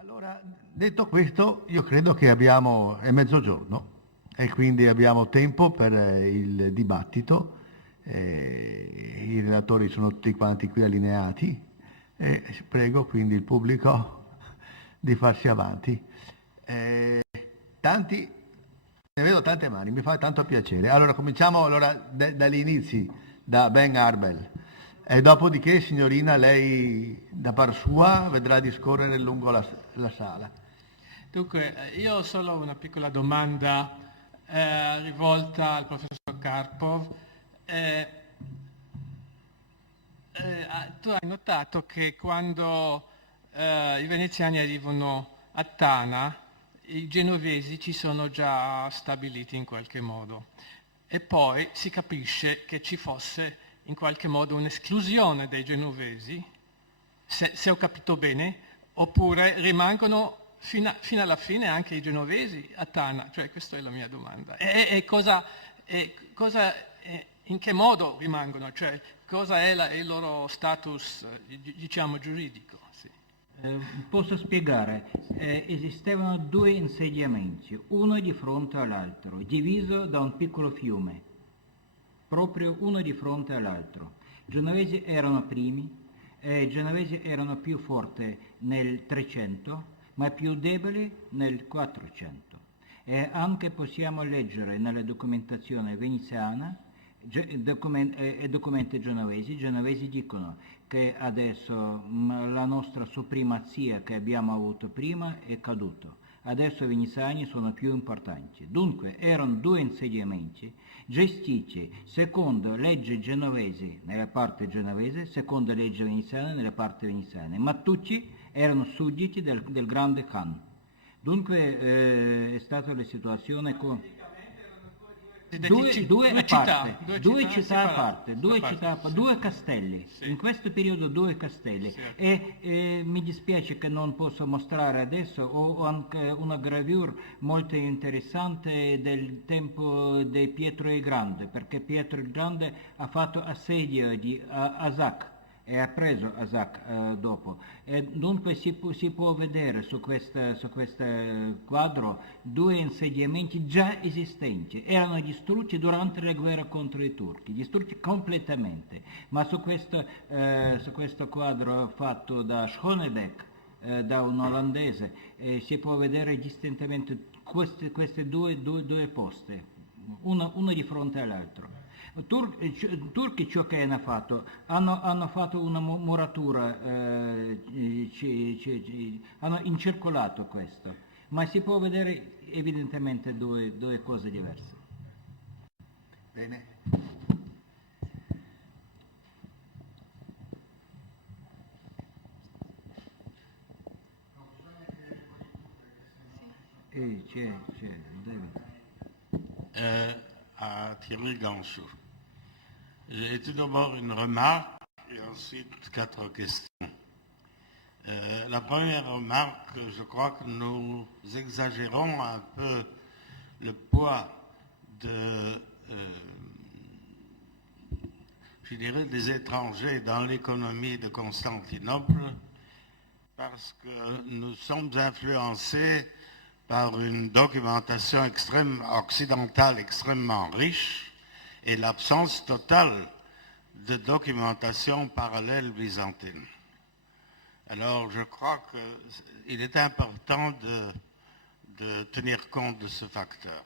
Allora, detto questo, io credo che è mezzogiorno e quindi abbiamo tempo per il dibattito. I relatori sono tutti quanti qui allineati e prego quindi il pubblico di farsi avanti. Eh, tanti, ne vedo tante mani, mi fa tanto piacere. Allora, cominciamo dagli inizi, da Ben Arbel. E dopodiché, signorina, lei da par sua vedrà discorrere lungo la sala. Dunque, io ho solo una piccola domanda rivolta al professor Karpov. Eh, Tu hai notato che quando i veneziani arrivano a Tana, i genovesi ci sono già stabiliti in qualche modo e poi si capisce che ci fosse in qualche modo un'esclusione dei genovesi, se ho capito bene, oppure rimangono fino alla fine anche i genovesi a Tana? Cioè, questa è la mia domanda. In che modo rimangono? Cioè, cosa è il loro status, diciamo, giuridico? Sì. Posso spiegare, esistevano due insediamenti, uno di fronte all'altro, diviso da un piccolo fiume, proprio uno di fronte all'altro. I genovesi erano primi, i genovesi erano più forti nel 300, ma più deboli nel 400. E anche possiamo leggere nella documentazione veneziana documenti genovesi. I genovesi dicono che adesso la nostra supremazia che abbiamo avuto prima è caduta. Adesso i veneziani sono più importanti. Dunque erano due insediamenti gestiti secondo legge genovesi nella parte genovese, secondo legge veneziana nella parte veneziana, ma tutti erano sudditi del grande Khan. Dunque è stata la situazione con due città a parte, due castelli, sì. In questo periodo due castelli, sì. E mi dispiace che non posso mostrare adesso, ho anche una gravure molto interessante del tempo di Pietro il Grande, perché Pietro il Grande ha fatto assedio di Asak e ha preso Asak dopo. E dunque si può vedere su questo quadro due insediamenti già esistenti. Erano distrutti durante la guerra contro i turchi, distrutti completamente. Ma su questo quadro fatto da Schonebeck, da un olandese, si può vedere distintamente queste due poste, uno di fronte all'altro. I turchi ciò che hanno fatto, hanno fatto una muratura, hanno incircolato questo, ma si può vedere evidentemente due cose diverse. Bene. C'è David. À Thierry Ganchou. J'ai tout d'abord une remarque et ensuite 4 questions. La première remarque, je crois que nous exagérons un peu le poids je dirais, des étrangers dans l'économie de Constantinople parce que nous sommes influencés par une documentation occidentale extrêmement riche et l'absence totale de documentation parallèle byzantine. Alors je crois qu'il est important de tenir compte de ce facteur.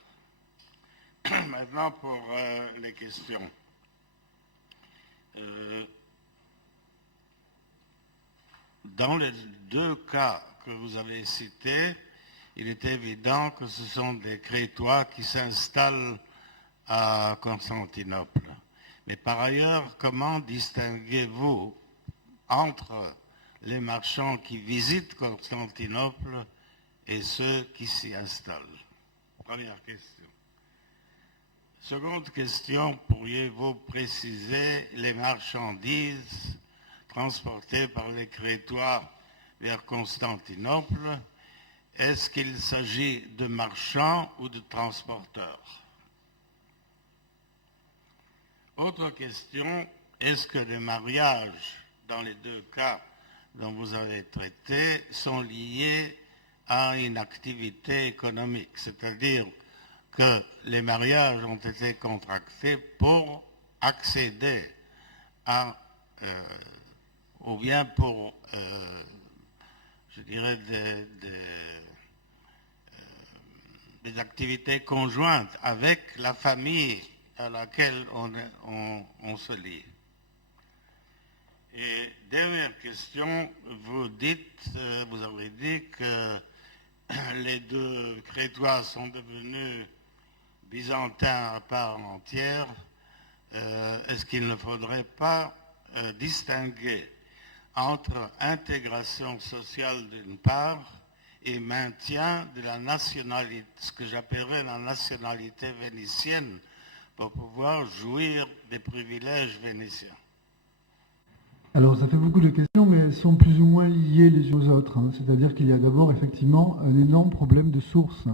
Maintenant pour les questions. Dans les deux cas que vous avez cités, il est évident que ce sont des Crétois qui s'installent à Constantinople. Mais par ailleurs, comment distinguez-vous entre les marchands qui visitent Constantinople et ceux qui s'y installent? Première question. Seconde question, pourriez-vous préciser les marchandises transportées par les Crétois vers Constantinople? Est-ce qu'il s'agit de marchands ou de transporteurs? Autre question, est-ce que les mariages, dans les deux cas dont vous avez traité, sont liés à une activité économique, c'est-à-dire que les mariages ont été contractés pour accéder à, ou bien pour, je dirais, des activités conjointes avec la famille à laquelle on se lie. Et dernière question, vous avez dit que les deux Crétois sont devenus byzantins à part entière. Est-ce qu'il ne faudrait pas distinguer entre intégration sociale d'une part et maintien de la nationalité, ce que j'appellerais la nationalité vénitienne, pour pouvoir jouir des privilèges vénitiens? Alors ça fait beaucoup de questions, mais elles sont plus ou moins liées les unes aux autres. C'est-à-dire qu'il y a d'abord effectivement un énorme problème de source.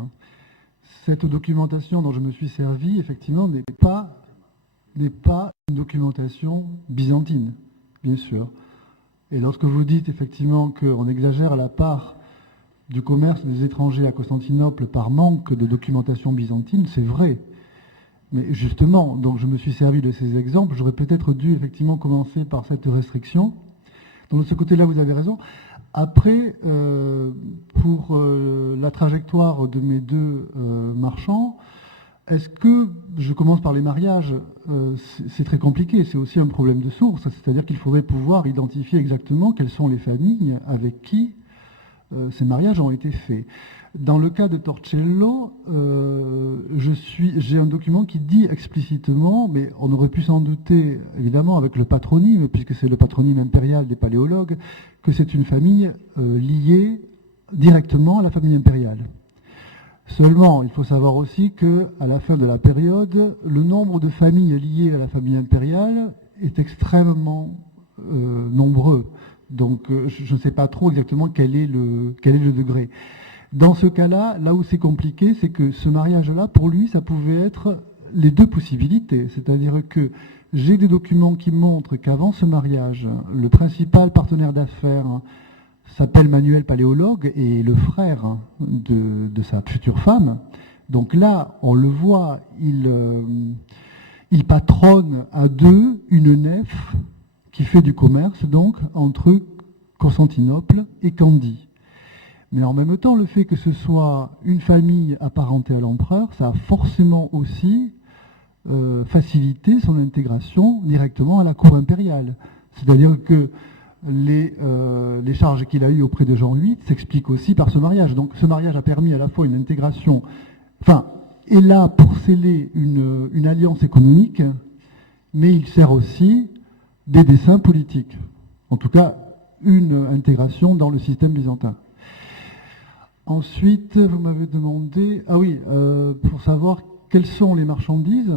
Cette documentation dont je me suis servi, effectivement, n'est pas une documentation byzantine, bien sûr. Et lorsque vous dites effectivement qu'on exagère la part du commerce des étrangers à Constantinople par manque de documentation byzantine, c'est vrai. Mais justement, donc je me suis servi de ces exemples. J'aurais peut-être dû effectivement commencer par cette restriction. Donc de ce côté-là, vous avez raison. Après, pour la trajectoire de mes deux marchands, est-ce que je commence par les mariages? C'est très compliqué, c'est aussi un problème de source, c'est-à-dire qu'il faudrait pouvoir identifier exactement quelles sont les familles avec qui ces mariages ont été faits. Dans le cas de Torcello, j'ai un document qui dit explicitement, mais on aurait pu s'en douter évidemment avec le patronyme, puisque c'est le patronyme impérial des paléologues, que c'est une famille liée directement à la famille impériale. Seulement, il faut savoir aussi qu'à la fin de la période, le nombre de familles liées à la famille impériale est extrêmement nombreux. Donc, je ne sais pas trop exactement quel est le degré. Dans ce cas-là, là où c'est compliqué, c'est que ce mariage-là, pour lui, ça pouvait être les deux possibilités. C'est-à-dire que j'ai des documents qui montrent qu'avant ce mariage, le principal partenaire d'affaires s'appelle Manuel Paléologue et le frère de sa future femme. Donc là, on le voit, il patronne à deux une nef qui fait du commerce donc entre Constantinople et Candie. Mais en même temps, le fait que ce soit une famille apparentée à l'empereur, ça a forcément aussi facilité son intégration directement à la cour impériale. C'est-à-dire que les charges qu'il a eues auprès de Jean VIII s'expliquent aussi par ce mariage. Donc ce mariage a permis à la fois une intégration, est là pour sceller une alliance économique, mais il sert aussi des desseins politiques. En tout cas, une intégration dans le système byzantin. Ensuite, vous m'avez demandé, pour savoir quelles sont les marchandises.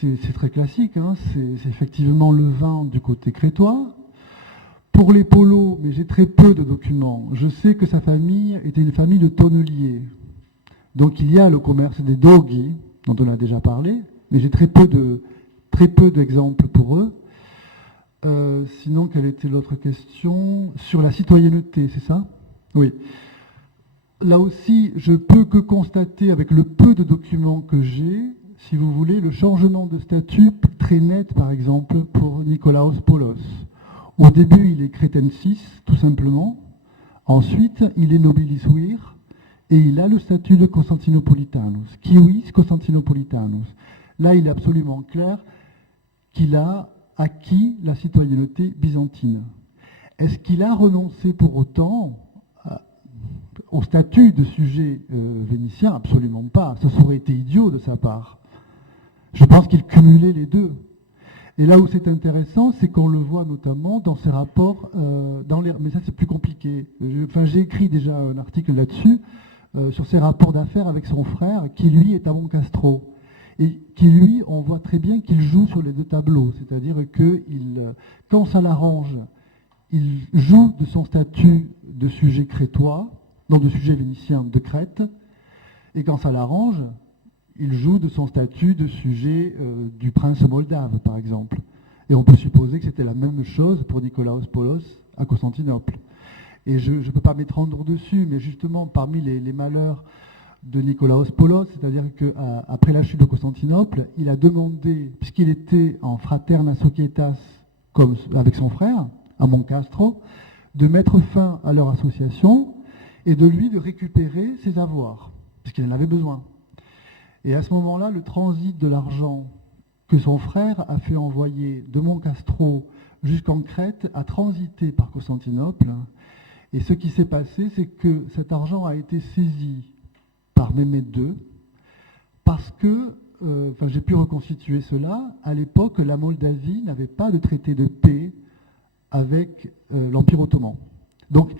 C'est très classique, c'est effectivement le vin du côté crétois. Pour les polos, mais j'ai très peu de documents. Je sais que sa famille était une famille de tonneliers. Donc il y a le commerce des doghi, dont on a déjà parlé, mais j'ai très peu d'exemples pour eux. Sinon, quelle était l'autre question? Sur la citoyenneté, c'est ça? Oui. Là aussi, je peux que constater, avec le peu de documents que j'ai, si vous voulez, le changement de statut très net, par exemple, pour Nikolaos Paulos. Au début, il est Cretensis, tout simplement. Ensuite, il est Nobilis Vir, et il a le statut de Constantinopolitanus, Civis Constantinopolitanus. Là, il est absolument clair qu'il a acquis la citoyenneté byzantine. Est-ce qu'il a renoncé pour autant au statut de sujet vénitien? Absolument pas. Ce serait été idiot de sa part. Je pense qu'il cumulait les deux. Et là où c'est intéressant, c'est qu'on le voit notamment dans ses rapports, mais ça c'est plus compliqué. J'ai écrit déjà un article là-dessus, sur ses rapports d'affaires avec son frère, qui lui est à Moncastro. Et qui lui, on voit très bien qu'il joue sur les deux tableaux. C'est-à-dire que quand ça l'arrange, il joue de son statut de sujet crétois, non de sujet vénitien de Crète, et quand ça l'arrange, il joue de son statut de sujet du prince moldave, par exemple. Et on peut supposer que c'était la même chose pour Nikolaos Paulos à Constantinople. Et je ne peux pas m'étendre dessus, mais justement, parmi les malheurs de Nikolaos Poulos, c'est-à-dire qu'après la chute de Constantinople, il a demandé, puisqu'il était en fraterna societas comme avec son frère, à Moncastro, de mettre fin à leur association et de récupérer ses avoirs, puisqu'il en avait besoin. Et à ce moment-là, le transit de l'argent que son frère a fait envoyer de Moncastro jusqu'en Crète a transité par Constantinople. Et ce qui s'est passé, c'est que cet argent a été saisi par Mehmet II, parce que, j'ai pu reconstituer cela, à l'époque, la Moldavie n'avait pas de traité de paix avec l'Empire ottoman. Donc,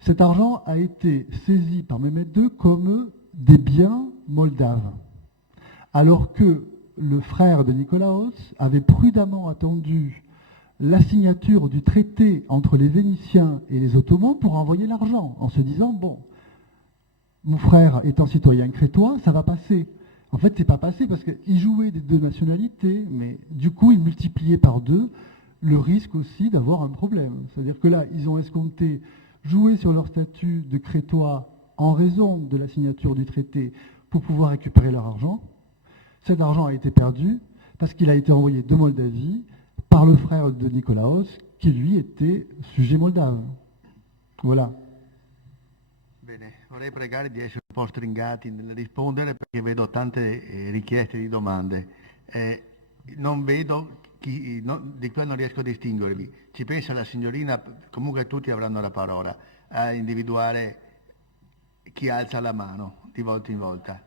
cet argent a été saisi par Mehmet II comme des biens moldaves, alors que le frère de Nikolaos avait prudemment attendu la signature du traité entre les Vénitiens et les Ottomans pour envoyer l'argent, en se disant, bon, mon frère étant citoyen crétois, ça va passer. En fait, c'est pas passé parce qu'il jouait des deux nationalités, mais du coup, il multipliait par deux le risque aussi d'avoir un problème. C'est-à-dire que là, ils ont escompté jouer sur leur statut de crétois en raison de la signature du traité pour pouvoir récupérer leur argent. Cet argent a été perdu parce qu'il a été envoyé de Moldavie par le frère de Nikolaos, qui lui était sujet moldave. Voilà. Bene, vorrei pregare di essere un po' stringati nel rispondere perché vedo tante richieste di domande. Non vedo di qua non riesco a distinguervi. Ci pensa la signorina, comunque tutti avranno la parola, a individuare chi alza la mano di volta in volta.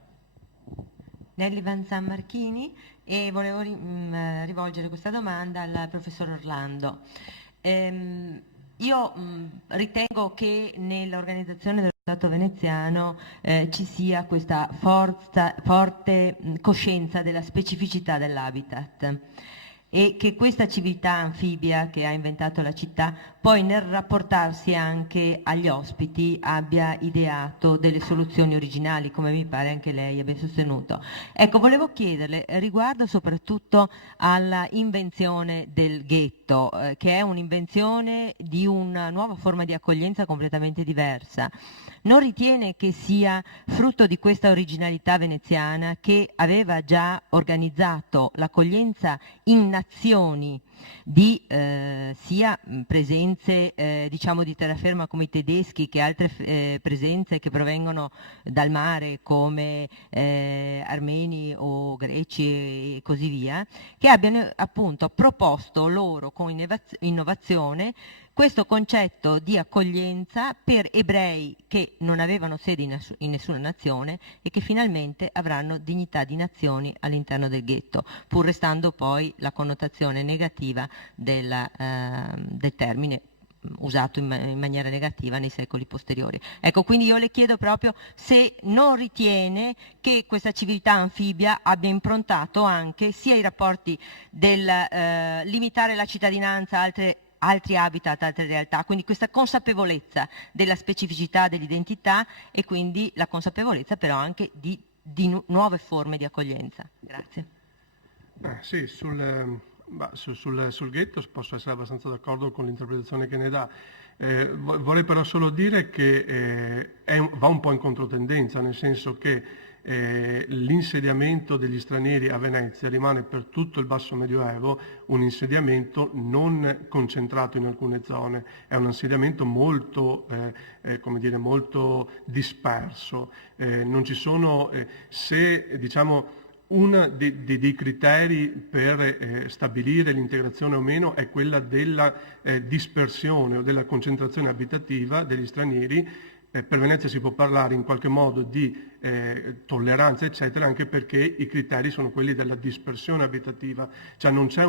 Nelly Van San Marchini, e volevo rivolgere questa domanda al professor Orlando. Io ritengo che nell'organizzazione dello Stato veneziano ci sia questa forte coscienza della specificità dell'habitat e che questa civiltà anfibia che ha inventato la città poi nel rapportarsi anche agli ospiti abbia ideato delle soluzioni originali, come mi pare anche lei abbia sostenuto. Ecco, volevo chiederle riguardo soprattutto alla invenzione del ghetto, che è un'invenzione di una nuova forma di accoglienza completamente diversa. Non ritiene che sia frutto di questa originalità veneziana che aveva già organizzato l'accoglienza in nazioni di sia presenze diciamo di terraferma come i tedeschi che altre presenze che provengono dal mare come armeni o greci e così via, che abbiano appunto proposto loro con innovazione questo concetto di accoglienza per ebrei che non avevano sede in nessuna nazione e che finalmente avranno dignità di nazioni all'interno del ghetto, pur restando poi la connotazione negativa del termine usato in maniera negativa nei secoli posteriori. Ecco, quindi io le chiedo proprio se non ritiene che questa civiltà anfibia abbia improntato anche sia i rapporti del limitare la cittadinanza a altri habitat, altre realtà, quindi questa consapevolezza della specificità dell'identità e quindi la consapevolezza però anche di nuove forme di accoglienza. Grazie. Sì, sul ghetto posso essere abbastanza d'accordo con l'interpretazione che ne dà. Vorrei però solo dire che va un po' in controtendenza, nel senso che l'insediamento degli stranieri a Venezia rimane per tutto il basso medioevo un insediamento non concentrato in alcune zone, è un insediamento molto, molto disperso. Non ci sono, se diciamo uno dei criteri per stabilire l'integrazione o meno è quella della dispersione o della concentrazione abitativa degli stranieri. Per Venezia si può parlare in qualche modo di tolleranza, eccetera, anche perché i criteri sono quelli della dispersione abitativa, cioè non c'è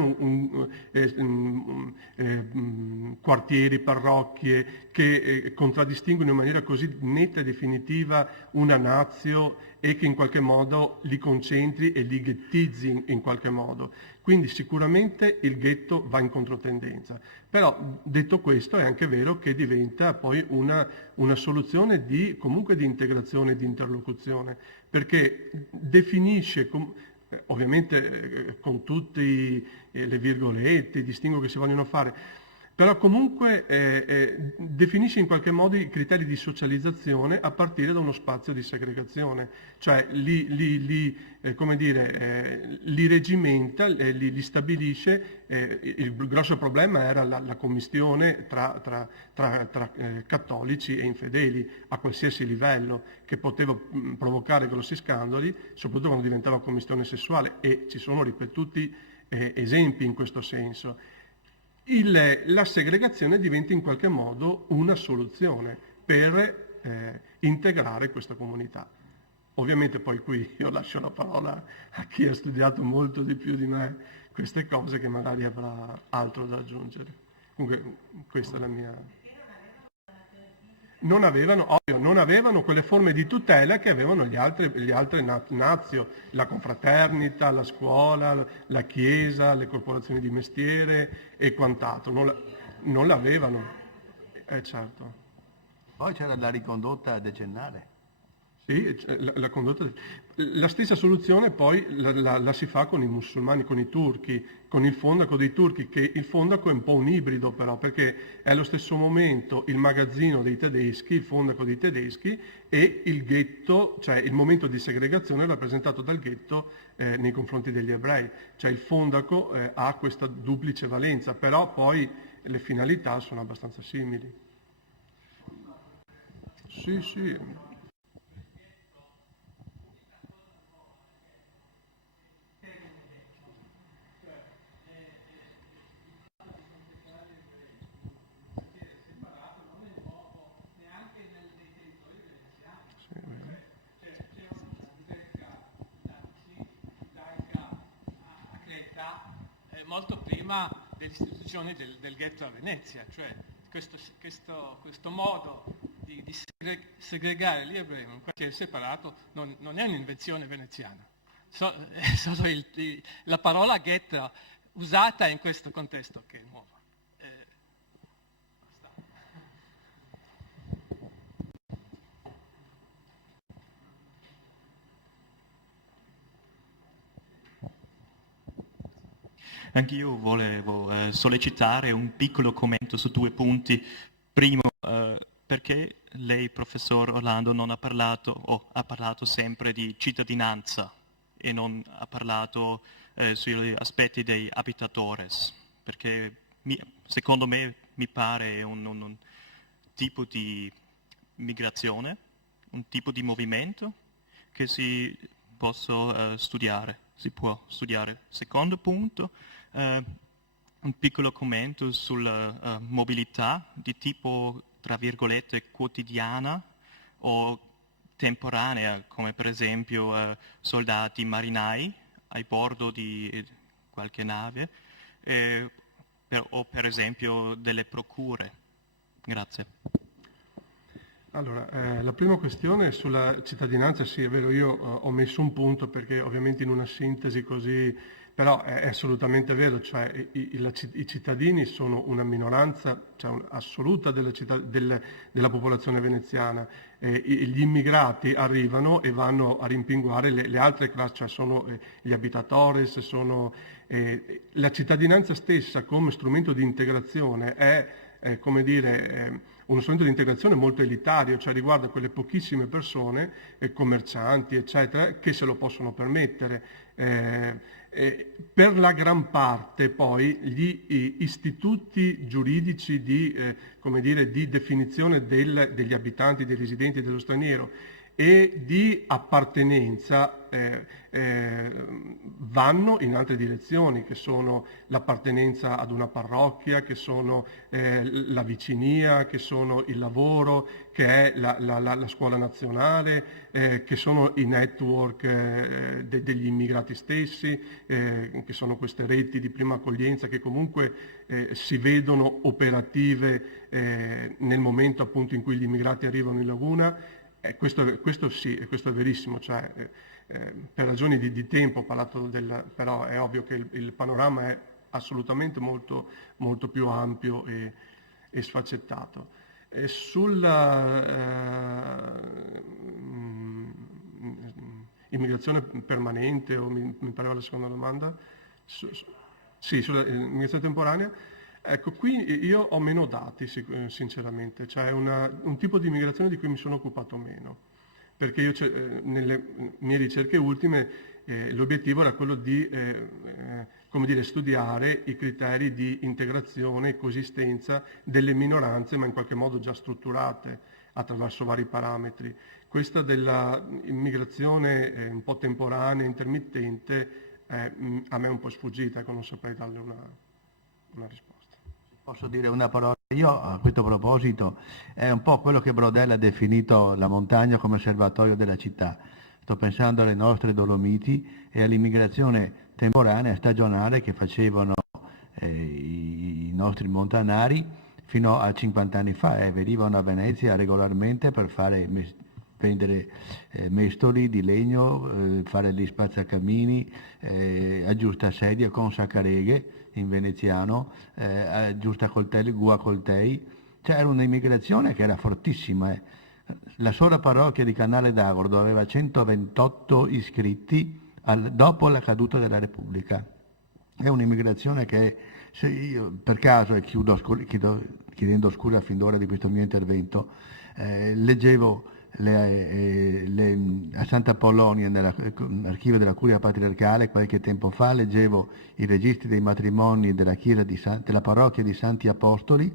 quartieri, parrocchie che contraddistinguono in maniera così netta e definitiva una nazio e che in qualche modo li concentri e li ghettizzi in qualche modo. Quindi sicuramente il ghetto va in controtendenza. Però detto questo è anche vero che diventa poi una soluzione comunque di integrazione e di interlocuzione, perché definisce, ovviamente con tutte le virgolette, i distinguo che si vogliono fare, però comunque definisce in qualche modo i criteri di socializzazione a partire da uno spazio di segregazione, cioè li regimenta, li stabilisce. Il grosso problema era la commistione tra cattolici e infedeli a qualsiasi livello, che poteva provocare grossi scandali, soprattutto quando diventava commistione sessuale, e ci sono ripetuti esempi in questo senso. La segregazione diventa in qualche modo una soluzione per integrare questa comunità. Ovviamente poi qui io lascio la parola a chi ha studiato molto di più di me queste cose, che magari avrà altro da aggiungere. Comunque questa è la mia... Non avevano quelle forme di tutela che avevano gli altri nazio, la confraternita, la scuola, la chiesa, le corporazioni di mestiere e quant'altro. Non l'avevano, certo. Poi c'era la ricondotta decennale. Sì, la stessa soluzione poi la si fa con i musulmani, con i turchi, con il fondaco dei turchi, che il fondaco è un po' un ibrido però, perché è allo stesso momento il magazzino dei tedeschi, il fondaco dei tedeschi, e il ghetto, cioè il momento di segregazione rappresentato dal ghetto nei confronti degli ebrei. Cioè il fondaco ha questa duplice valenza, però poi le finalità sono abbastanza simili. Sì, sì. Molto prima delle istituzioni del ghetto a Venezia, cioè questo modo di segregare gli ebrei in un quartiere separato non è un'invenzione veneziana, è solo la parola ghetto usata in questo contesto che è nuova. Anch'io volevo sollecitare un piccolo commento su 2 punti. Primo, perché lei, professor Orlando, non ha parlato, o ha parlato sempre di cittadinanza e non ha parlato sugli aspetti dei habitatores? Perché secondo me mi pare un tipo di migrazione, un tipo di movimento che si può studiare. Secondo punto, un piccolo commento sulla mobilità di tipo, tra virgolette, quotidiana o temporanea, come per esempio soldati marinai a bordo di qualche nave, o per esempio delle procure. Grazie. Allora, la prima questione è sulla cittadinanza. Sì, è vero, io ho messo un punto perché ovviamente in una sintesi così, però è assolutamente vero, cioè i cittadini sono una minoranza, cioè assoluta della popolazione veneziana. Gli immigrati arrivano e vanno a rimpinguare le altre classi, cioè sono gli habitatores, la cittadinanza stessa come strumento di integrazione è come dire, uno strumento di integrazione molto elitario, cioè riguarda quelle pochissime persone, commercianti, eccetera, che se lo possono permettere. Per la gran parte poi gli istituti giuridici come dire, di definizione degli abitanti, dei residenti dello straniero e di appartenenza vanno in altre direzioni, che sono l'appartenenza ad una parrocchia, che sono la vicinia, che sono il lavoro, che è la scuola nazionale, che sono i network degli immigrati stessi, che sono queste reti di prima accoglienza che comunque si vedono operative nel momento appunto in cui gli immigrati arrivano in laguna. Questo sì, e questo è verissimo, cioè, per ragioni di tempo ho parlato però è ovvio che il panorama è assolutamente molto, molto più ampio e sfaccettato. Sulla immigrazione permanente, o mi pareva la seconda domanda, sì, sulla immigrazione temporanea, Ecco, qui io ho meno dati, sinceramente, cioè un tipo di immigrazione di cui mi sono occupato meno, perché io nelle mie ricerche ultime l'obiettivo era quello di come dire, studiare i criteri di integrazione e coesistenza delle minoranze, ma in qualche modo già strutturate attraverso vari parametri. Questa dell'immigrazione un po' temporanea, intermittente, a me è un po' sfuggita, non saprei darle una risposta. Posso dire una parola? Io a questo proposito è un po' quello che Brodel ha definito la montagna come serbatoio della città. Sto pensando alle nostre Dolomiti e all'immigrazione temporanea, stagionale che facevano i nostri montanari fino a 50 anni fa e venivano a Venezia regolarmente per vendere mestoli di legno, fare gli spazzacamini, aggiustasedie con saccareghe in veneziano, aggiustacoltelli, guacoltei. Cioè era un'immigrazione che era fortissima. La sola parrocchia di Canale d'Agordo aveva 128 iscritti dopo la caduta della Repubblica. È un'immigrazione che, se io per caso, e chiedendo scusa fin d'ora di questo mio intervento, leggevo a Santa Polonia, nell'archivio della Curia Patriarcale, qualche tempo fa, leggevo i registri dei matrimoni della parrocchia di Santi Apostoli.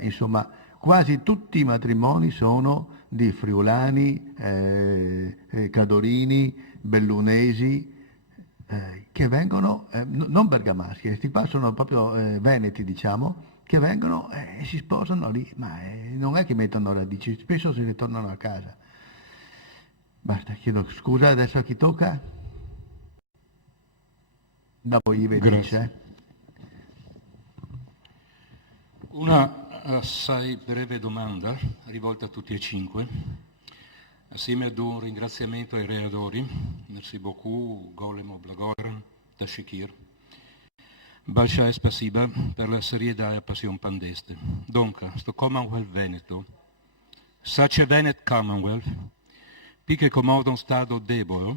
Insomma, quasi tutti i matrimoni sono di friulani, cadorini, bellunesi, che vengono, non bergamaschi, questi qua sono proprio veneti, diciamo, che vengono e si sposano lì, ma non è che mettono radici, spesso si ritornano a casa. Basta, chiedo scusa, adesso a chi tocca? Dopo Ive dice. Una assai breve domanda rivolta a tutti e cinque, assieme ad un ringraziamento ai reatori. Merci beaucoup, Golem Oblagoran, Tashikir. Большое спасибо per la serietà e passione pandeste. Dunque, sto Commonwealth Veneto, Sace Venet Commonwealth, piché comodo un stato debole,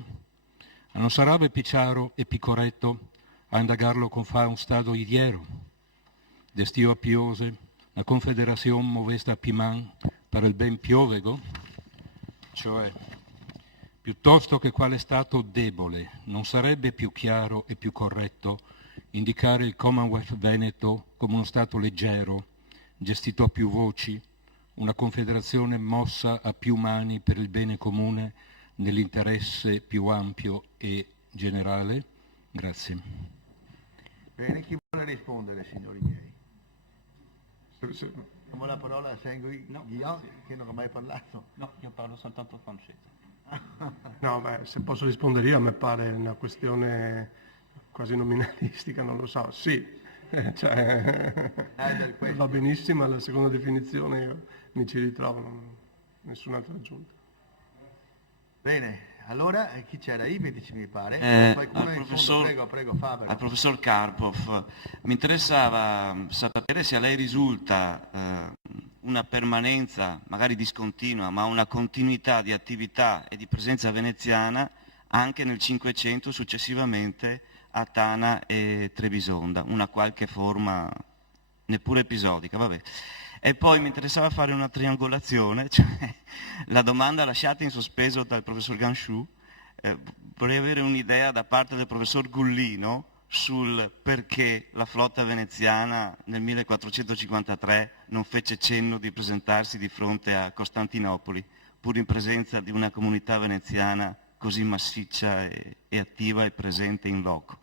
non sarebbe più chiaro e più corretto a indagarlo con fa un stato idiero, destio a piose, la confederazione movesta a Piman per il ben piovego, cioè, piuttosto che quale stato debole, non sarebbe più chiaro e più corretto indicare il Commonwealth Veneto come uno Stato leggero, gestito a più voci, una confederazione mossa a più mani per il bene comune nell'interesse più ampio e generale? Grazie. Bene, chi vuole rispondere, signori miei? Diamo la parola a Saint-Guillaume, che non ho mai parlato. No, io parlo soltanto francese. No, se posso rispondere io, a me pare una questione quasi nominalistica, non lo so, sì, va benissimo, alla seconda definizione io mi ci ritrovo, nessun'altra aggiunta. Bene, allora chi c'era? Ivedici mi pare. Prego Fabio. Al professor Karpov, mi interessava sapere se a lei risulta una permanenza, magari discontinua, ma una continuità di attività e di presenza veneziana anche nel Cinquecento successivamente a Tana e Trebisonda, una qualche forma neppure episodica, vabbè. E poi mi interessava fare una triangolazione, cioè la domanda lasciata in sospeso dal professor Ganchou, vorrei avere un'idea da parte del professor Gullino sul perché la flotta veneziana nel 1453 non fece cenno di presentarsi di fronte a Costantinopoli, pur in presenza di una comunità veneziana così massiccia e attiva e presente in loco.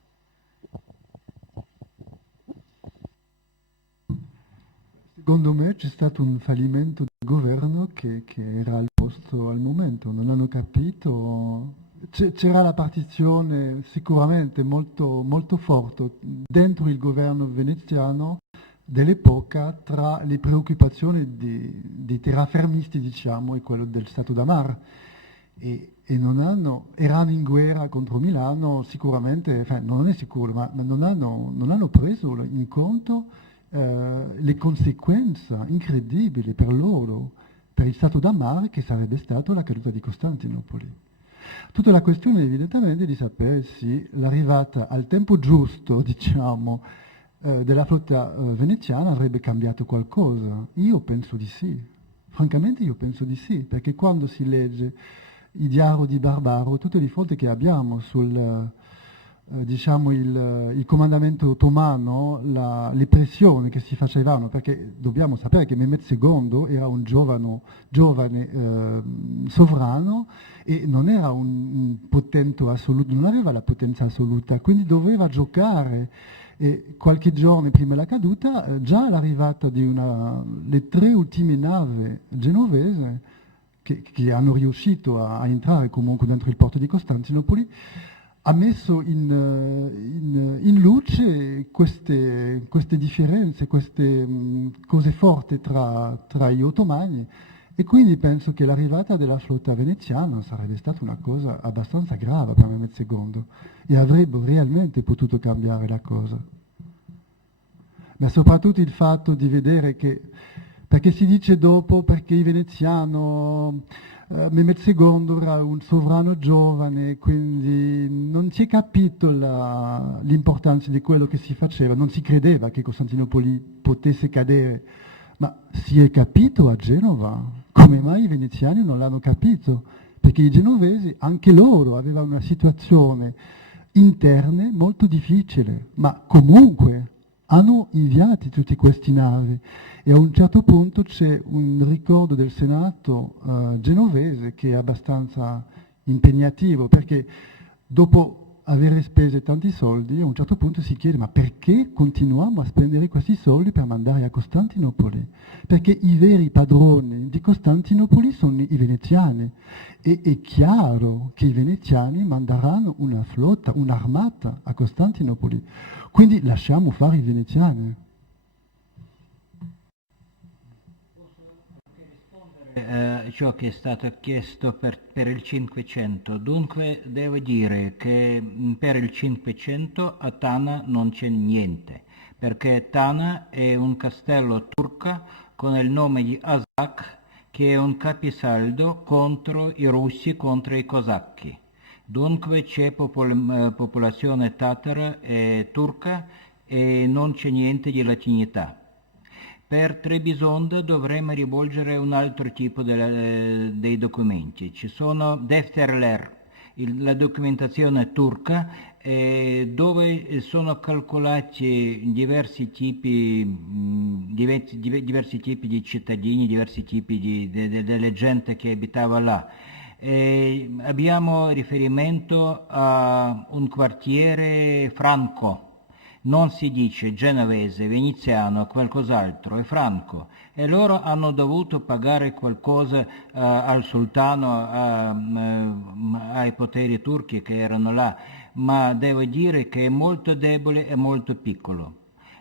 Secondo me c'è stato un fallimento del governo che era al posto al momento, non hanno capito. C'era la partizione sicuramente molto, molto forte dentro il governo veneziano dell'epoca tra le preoccupazioni dei terrafermisti, diciamo, e quello del Stato d'Amar. E erano in guerra contro Milano sicuramente, non è sicuro, ma non hanno preso in conto le conseguenze incredibili per loro, per il Stato d'Amar, che sarebbe stato la caduta di Costantinopoli. Tutta la questione evidentemente di sapere se l'arrivata al tempo giusto, diciamo, della flotta veneziana avrebbe cambiato qualcosa? Io penso di sì, francamente io penso di sì, perché quando si legge il diario di Barbaro, tutte le foto che abbiamo sul diciamo il comandamento ottomano, le pressioni che si facevano, perché dobbiamo sapere che Mehmed II era un giovane sovrano e non era un potente assoluto, non aveva la potenza assoluta, quindi doveva giocare. E qualche giorno prima della caduta, già all'arrivata di le 3 ultime navi genovese che hanno riuscito a entrare comunque dentro il porto di Costantinopoli, ha messo in luce queste differenze, queste cose forti tra gli ottomani, e quindi penso che l'arrivata della flotta veneziana sarebbe stata una cosa abbastanza grave per Mehmed II e avrebbe realmente potuto cambiare la cosa. Ma soprattutto il fatto di vedere che, perché si dice dopo, perché i veneziano, Mehmed II era un sovrano giovane, quindi non si è capito l'importanza di quello che si faceva, non si credeva che Costantinopoli potesse cadere, ma si è capito a Genova. Come mai i veneziani non l'hanno capito? Perché i genovesi, anche loro, avevano una situazione interna molto difficile, ma comunque hanno inviato tutti questi navi e a un certo punto c'è un ricordo del Senato genovese che è abbastanza impegnativo, perché dopo aver speso tanti soldi a un certo punto si chiede: ma perché continuiamo a spendere questi soldi per mandare a Costantinopoli? Perché i veri padroni di Costantinopoli sono i veneziani e è chiaro che i veneziani manderanno una flotta, un'armata a Costantinopoli, quindi lasciamo fare i veneziani. Ciò che è stato chiesto per il 500. Dunque devo dire che per il 500 a Tana non c'è niente, perché Tana è un castello turco con il nome di Azak, che è un capisaldo contro i russi, contro i cosacchi. Dunque c'è popolazione tatara e turca e non c'è niente di latinità. Per Trebisonda dovremmo rivolgere un altro tipo dei documenti. Ci sono Defterler, la documentazione turca, dove sono calcolati diversi tipi di cittadini, diversi tipi delle gente che abitava là. Abbiamo riferimento a un quartiere franco. Non si dice genovese, veneziano, qualcos'altro, è franco. E loro hanno dovuto pagare qualcosa al sultano, ai poteri turchi che erano là, ma devo dire che è molto debole e molto piccolo.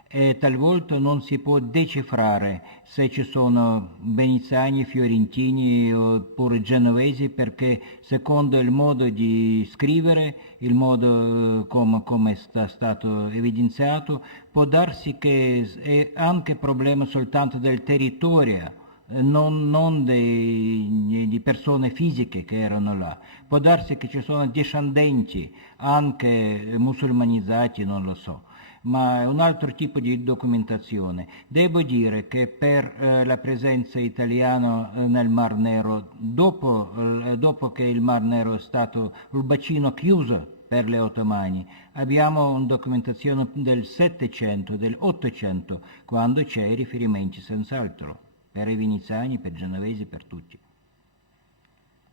E talvolta non si può decifrare se ci sono veneziani, fiorentini oppure genovesi, perché secondo il modo di scrivere, il modo come è stato evidenziato, può darsi che è anche problema soltanto del territorio, non di persone fisiche che erano là. Può darsi che ci sono discendenti anche musulmanizzati, non lo so. Ma è un altro tipo di documentazione. Devo dire che per la presenza italiana nel Mar Nero, dopo che il Mar Nero è stato il bacino chiuso per gli ottomani, abbiamo una documentazione del 700, del 800, quando c'è riferimenti senz'altro, per i veneziani, per i genovesi, per tutti.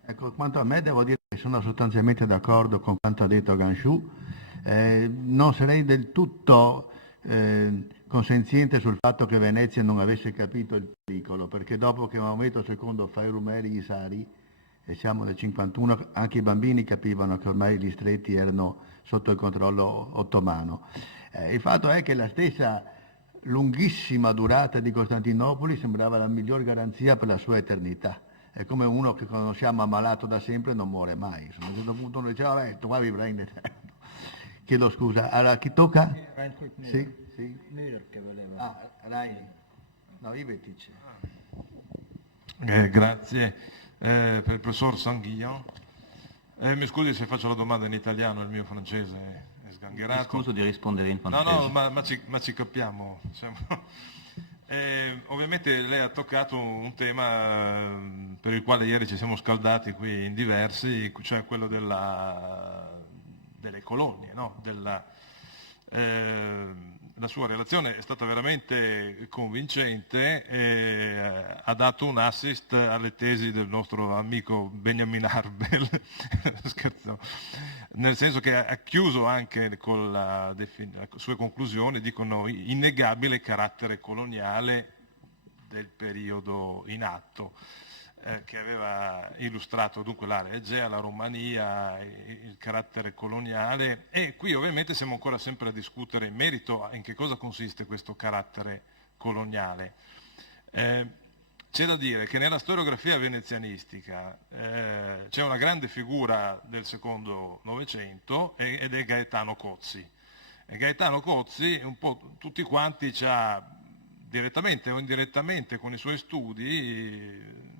Ecco, quanto a me devo dire che sono sostanzialmente d'accordo con quanto ha detto Ganshu. Non sarei del tutto consenziente sul fatto che Venezia non avesse capito il pericolo, perché dopo che Maometto II fa i rumeri gli Sari, e siamo nel 51, anche i bambini capivano che ormai gli stretti erano sotto il controllo ottomano. Il fatto è che la stessa lunghissima durata di Costantinopoli sembrava la miglior garanzia per la sua eternità. È come uno che conosciamo ammalato da sempre non muore mai. A un certo punto uno diceva: vabbè, tu qua vivrai in eterno. Chiedo scusa, allora chi tocca? Sì, sì. Che voleva. Rai. No, Ivetic. Grazie per il professor Sanguillon. Mi scusi se faccio la domanda in italiano, il mio francese è sgangherato. Scuso di rispondere in No, francese. no, ma ci capiamo. Ovviamente lei ha toccato un tema per il quale ieri ci siamo scaldati qui in diversi, cioè quello delle colonie, no? La sua relazione è stata veramente convincente e ha dato un assist alle tesi del nostro amico Benjamin Arbel, scherzo, nel senso che ha chiuso anche con le sue conclusioni, dicono innegabile carattere coloniale del periodo in atto, che aveva illustrato dunque l'area Egea, la Romania, il carattere coloniale, e qui ovviamente siamo ancora sempre a discutere in merito in che cosa consiste questo carattere coloniale. C'è da dire che nella storiografia venezianistica c'è una grande figura del secondo Novecento ed è Gaetano Cozzi. E Gaetano Cozzi, un po' tutti quanti ci ha direttamente o indirettamente con i suoi studi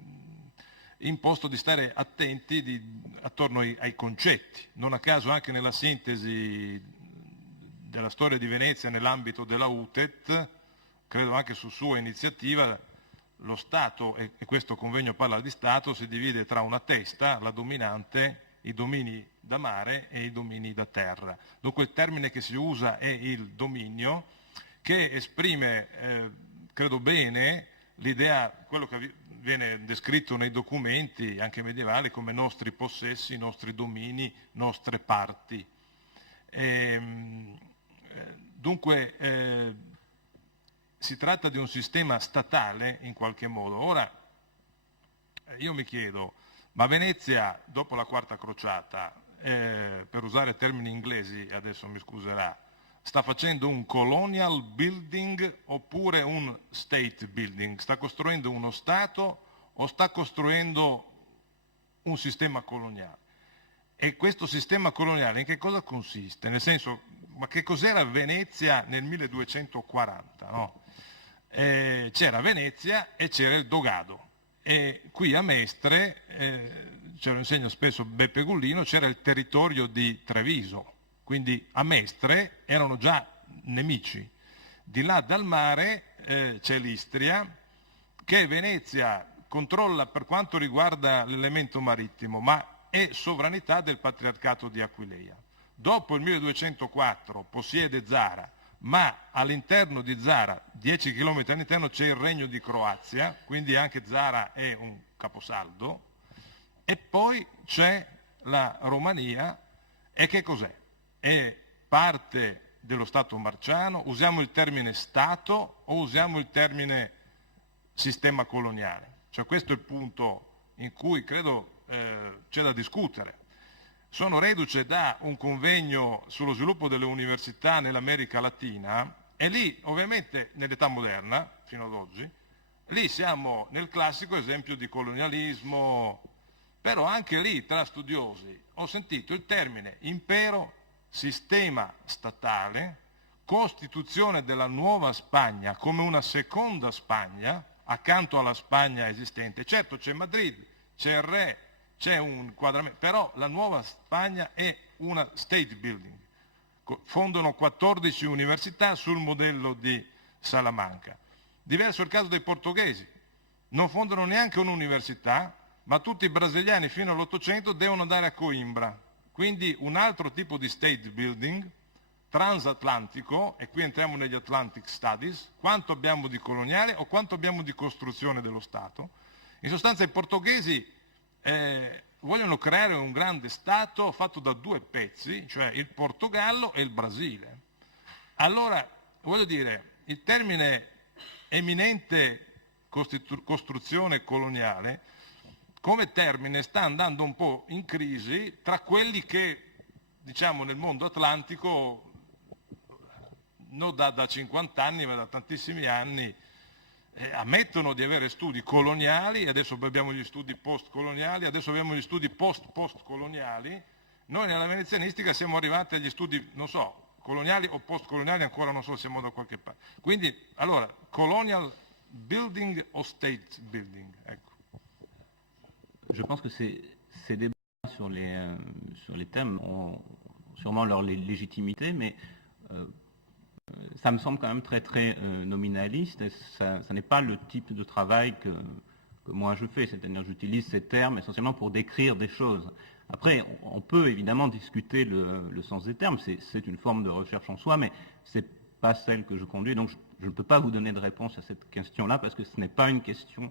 imposto di stare attenti attorno ai concetti. Non a caso anche nella sintesi della storia di Venezia nell'ambito della UTET, credo anche su sua iniziativa, lo Stato, e questo convegno parla di Stato, si divide tra una testa, la dominante, i domini da mare e i domini da terra. Dunque il termine che si usa è il dominio, che esprime, credo bene, l'idea, quello che viene descritto nei documenti anche medievali come nostri possessi, nostri domini, nostre parti. Dunque si tratta di un sistema statale in qualche modo. Ora io mi chiedo, ma Venezia dopo la Quarta Crociata, per usare termini inglesi, adesso mi scuserà, sta facendo un colonial building oppure un state building? Sta costruendo uno Stato o sta costruendo un sistema coloniale? E questo sistema coloniale in che cosa consiste? Nel senso, ma che cos'era Venezia nel 1240? No? C'era Venezia e c'era il Dogado. E qui a Mestre, ce lo insegna spesso Beppe Gullino, c'era il territorio di Treviso. Quindi a Mestre erano già nemici. Di là dal mare c'è l'Istria, che Venezia controlla per quanto riguarda l'elemento marittimo, ma è sovranità del Patriarcato di Aquileia. Dopo il 1204 possiede Zara, ma all'interno di Zara, 10 km all'interno, c'è il Regno di Croazia, quindi anche Zara è un caposaldo, e poi c'è la Romania, e che cos'è? È parte dello Stato marciano? Usiamo il termine Stato o usiamo il termine sistema coloniale? Cioè questo è il punto in cui credo c'è da discutere. Sono reduce da un convegno sullo sviluppo delle università nell'America Latina e lì ovviamente nell'età moderna, fino ad oggi, lì siamo nel classico esempio di colonialismo, però anche lì tra studiosi ho sentito il termine impero, sistema statale, costituzione della nuova Spagna come una seconda Spagna accanto alla Spagna esistente. Certo c'è Madrid, c'è il re, c'è un quadramento, però la nuova Spagna è una state building. Fondano 14 università sul modello di Salamanca. Diverso è il caso dei portoghesi, non fondano neanche un'università, ma tutti i brasiliani fino all'800 devono andare a Coimbra. Quindi un altro tipo di state building transatlantico, e qui entriamo negli Atlantic Studies, quanto abbiamo di coloniale o quanto abbiamo di costruzione dello Stato. In sostanza i portoghesi vogliono creare un grande Stato fatto da due pezzi, cioè il Portogallo e il Brasile. Allora, voglio dire, il termine eminente costruzione coloniale come termine sta andando un po' in crisi tra quelli che, diciamo, nel mondo atlantico non da 50 anni, ma da tantissimi anni, ammettono di avere studi coloniali, adesso abbiamo gli studi post-coloniali, adesso abbiamo gli studi post-post-coloniali. Noi nella venezianistica siamo arrivati agli studi, non so, coloniali o post-coloniali, ancora non so, siamo da qualche parte. Quindi, allora, colonial building o state building? Ecco. Je pense que ces débats sur les thèmes ont sûrement leur légitimité, mais ça me semble quand même très très nominaliste, et ça n'est pas le type de travail que moi je fais, c'est-à-dire j'utilise ces termes essentiellement pour décrire des choses. Après, on peut évidemment discuter le sens des termes, c'est une forme de recherche en soi, mais c'est pas celle que je conduis, donc je ne peux pas vous donner de réponse à cette question-là, parce que ce n'est pas une question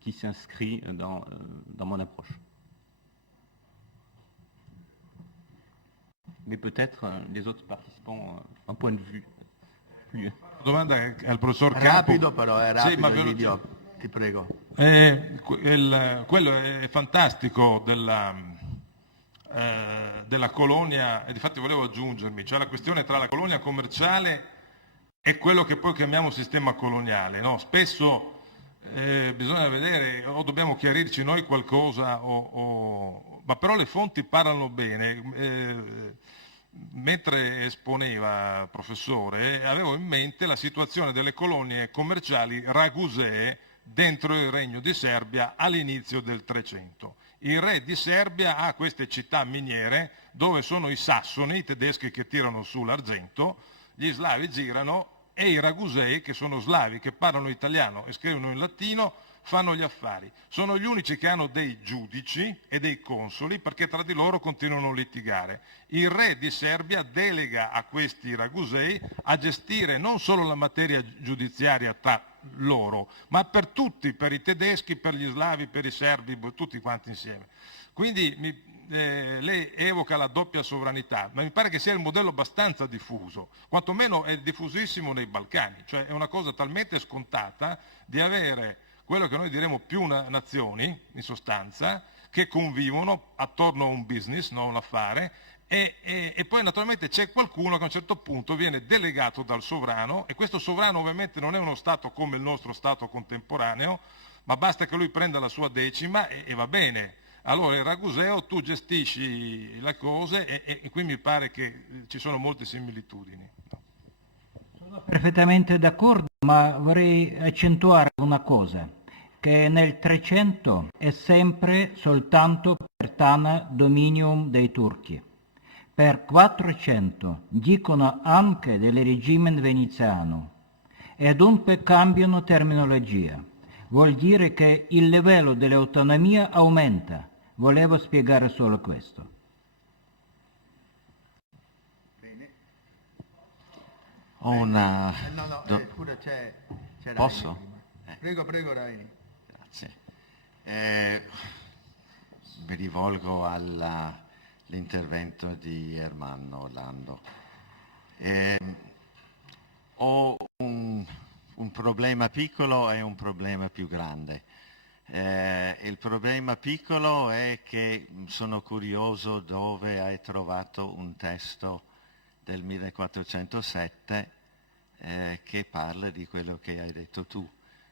qui s'inscrit dans mon approche. Mais peut-être les autres participants, un point de vue plus... Domanda al professor Campo. Rapido però, rapido Sì, ma il video, ti prego. Quello è fantastico della colonia, e difatti volevo aggiungermi, cioè la questione tra la colonia commerciale e quello che poi chiamiamo sistema coloniale, no? Spesso bisogna vedere, o dobbiamo chiarirci noi qualcosa, ma però le fonti parlano bene. Mentre esponeva, professore, avevo in mente la situazione delle colonie commerciali ragusee dentro il Regno di Serbia all'inizio del 300. Il re di Serbia ha queste città miniere dove sono i sassoni, i tedeschi che tirano su l'argento, gli slavi girano e i ragusei, che sono slavi, che parlano italiano e scrivono in latino, fanno gli affari. Sono gli unici che hanno dei giudici e dei consoli, perché tra di loro continuano a litigare. Il re di Serbia delega a questi ragusei a gestire non solo la materia giudiziaria tra loro, ma per tutti, per i tedeschi, per gli slavi, per i serbi, tutti quanti insieme. Quindi lei evoca la doppia sovranità, ma mi pare che sia il modello abbastanza diffuso, quantomeno è diffusissimo nei Balcani, cioè è una cosa talmente scontata di avere quello che noi diremo più nazioni, in sostanza, che convivono attorno a un business, no? Un affare, e poi naturalmente c'è qualcuno che a un certo punto viene delegato dal sovrano, e questo sovrano ovviamente non è uno Stato come il nostro Stato contemporaneo, ma basta che lui prenda la sua decima e va bene. Allora il raguseo, tu gestisci le cose e qui mi pare che ci sono molte similitudini. Sono perfettamente d'accordo, ma vorrei accentuare una cosa, che nel 300 è sempre soltanto per Tana dominium dei turchi. Per 400 dicono anche del regime veneziano e dunque cambiano terminologia. Vuol dire che il livello dell'autonomia aumenta. Volevo spiegare solo questo. Ho una... scusa, c'è Posso? Prego, Raini. Grazie. Mi rivolgo all'intervento di Ermanno Orlando. Ho un problema piccolo e un problema più grande. Il problema piccolo è che sono curioso dove hai trovato un testo del 1407 che parla di quello che hai detto tu.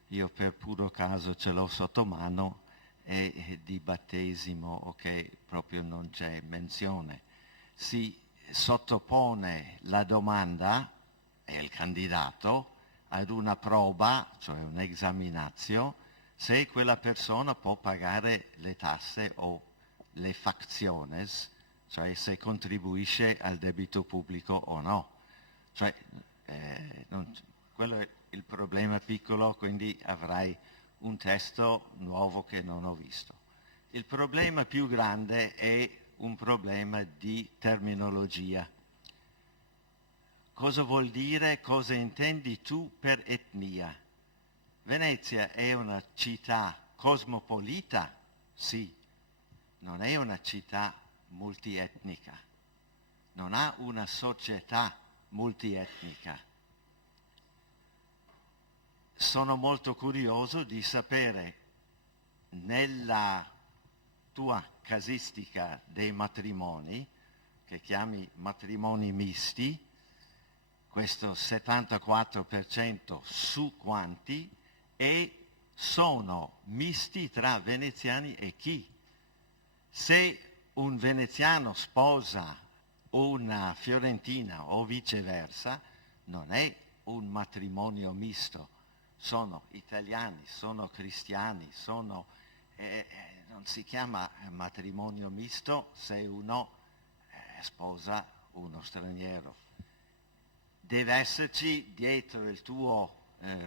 Io per puro caso ce l'ho sotto mano e di battesimo proprio non c'è menzione. Si sottopone la domanda e il candidato ad una prova, cioè un'esaminazio, se quella persona può pagare le tasse o le facciones, cioè se contribuisce al debito pubblico o no. Cioè, quello è il problema piccolo, quindi avrai un testo nuovo che non ho visto. Il problema più grande è un problema di terminologia. Cosa vuol dire, cosa intendi tu per etnia? Venezia è una città cosmopolita? Sì, non è una città multietnica, non ha una società multietnica. Sono molto curioso di sapere, nella tua casistica dei matrimoni, che chiami matrimoni misti, questo 74% su quanti, e sono misti tra veneziani e chi? Se un veneziano sposa una fiorentina o viceversa, non è un matrimonio misto, sono italiani, sono cristiani, non si chiama matrimonio misto se uno sposa uno straniero. Deve esserci dietro il tuo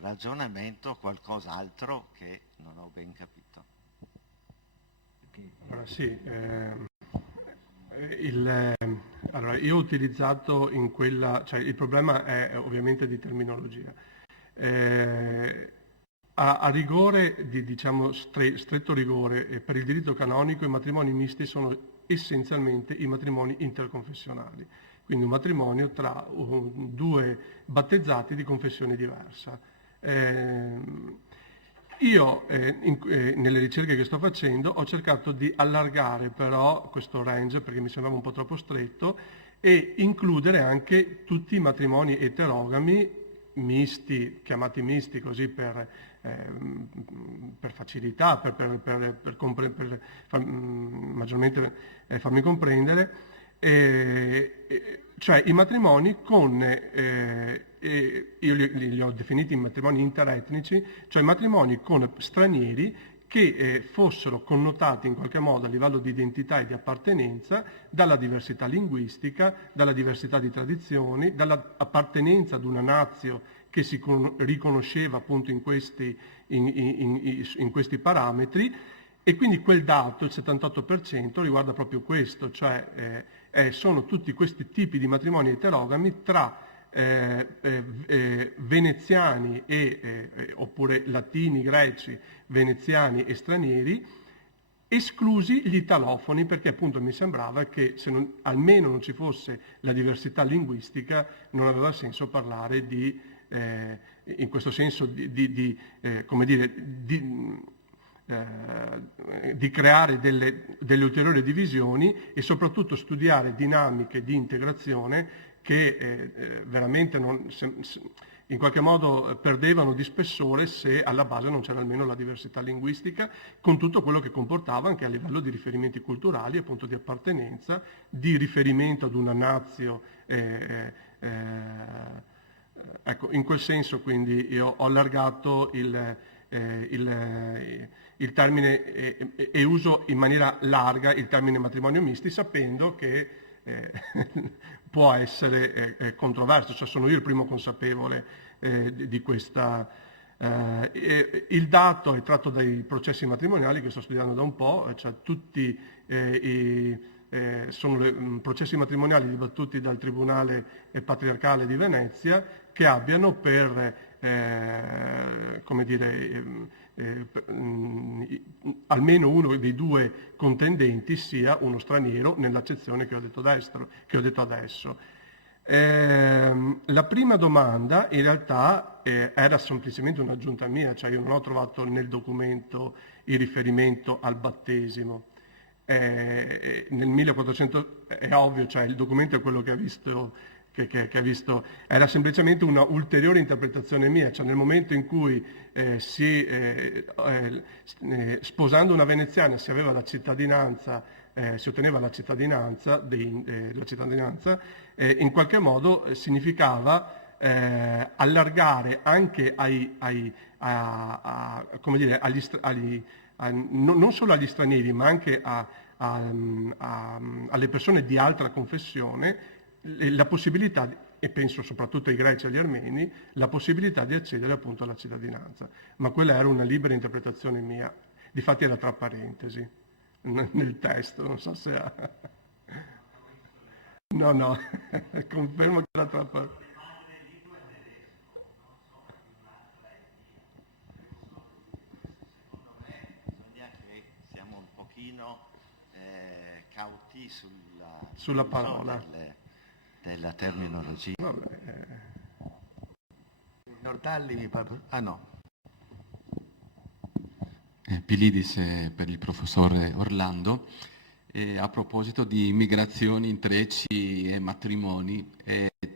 ragionamento qualcos'altro che non ho ben capito. Sì, allora, io ho utilizzato in quella, cioè il problema è ovviamente di terminologia. A rigore, diciamo stretto rigore, per il diritto canonico i matrimoni misti sono essenzialmente i matrimoni interconfessionali, quindi un matrimonio tra due battezzati di confessione diversa. Io nelle ricerche che sto facendo ho cercato di allargare però questo range perché mi sembrava un po' troppo stretto e includere anche tutti i matrimoni eterogami misti, chiamati misti così per facilità, maggiormente farmi comprendere, cioè i matrimoni con, io li ho definiti matrimoni interetnici, cioè matrimoni con stranieri che fossero connotati in qualche modo a livello di identità e di appartenenza dalla diversità linguistica, dalla diversità di tradizioni, dall'appartenenza ad una nazio che si riconosceva appunto in questi parametri, e quindi quel dato, il 78%, riguarda proprio questo, cioè sono tutti questi tipi di matrimoni eterogami tra veneziani oppure latini, greci, veneziani e stranieri, esclusi gli italofoni, perché appunto mi sembrava che se almeno non ci fosse la diversità linguistica non aveva senso parlare in questo senso di creare delle ulteriori divisioni e soprattutto studiare dinamiche di integrazione che veramente in qualche modo perdevano di spessore se alla base non c'era almeno la diversità linguistica, con tutto quello che comportava anche a livello di riferimenti culturali, appunto di appartenenza, di riferimento ad una nazio. Ecco, in quel senso quindi io ho allargato il termine e uso in maniera larga il termine matrimonio misti, sapendo che può essere controverso, cioè sono io il primo consapevole di questa. Il dato è tratto dai processi matrimoniali che sto studiando da un po', cioè tutti sono processi matrimoniali dibattuti dal Tribunale Patriarcale di Venezia che abbiano almeno uno dei due contendenti sia uno straniero nell'accezione che ho detto adesso. La prima domanda in realtà era semplicemente un'aggiunta mia, cioè io non ho trovato nel documento il riferimento al battesimo. Nel 1400 è ovvio, cioè il documento è quello che ha visto, era semplicemente una ulteriore interpretazione mia, cioè nel momento in cui sposando una veneziana si aveva la cittadinanza, si otteneva la cittadinanza, in qualche modo significava allargare anche non solo agli stranieri, ma anche alle persone di altra confessione, la possibilità, e penso soprattutto ai greci e agli armeni, la possibilità di accedere appunto alla cittadinanza. Ma quella era una libera interpretazione mia, difatti era tra parentesi nel testo, non so se ha. No, confermo che era tra parentesi. Cauti sulla parola della terminologia. Nortalli mi parla. Ah no. Pilidis per il professore Orlando. A proposito di migrazioni, intrecci e matrimoni,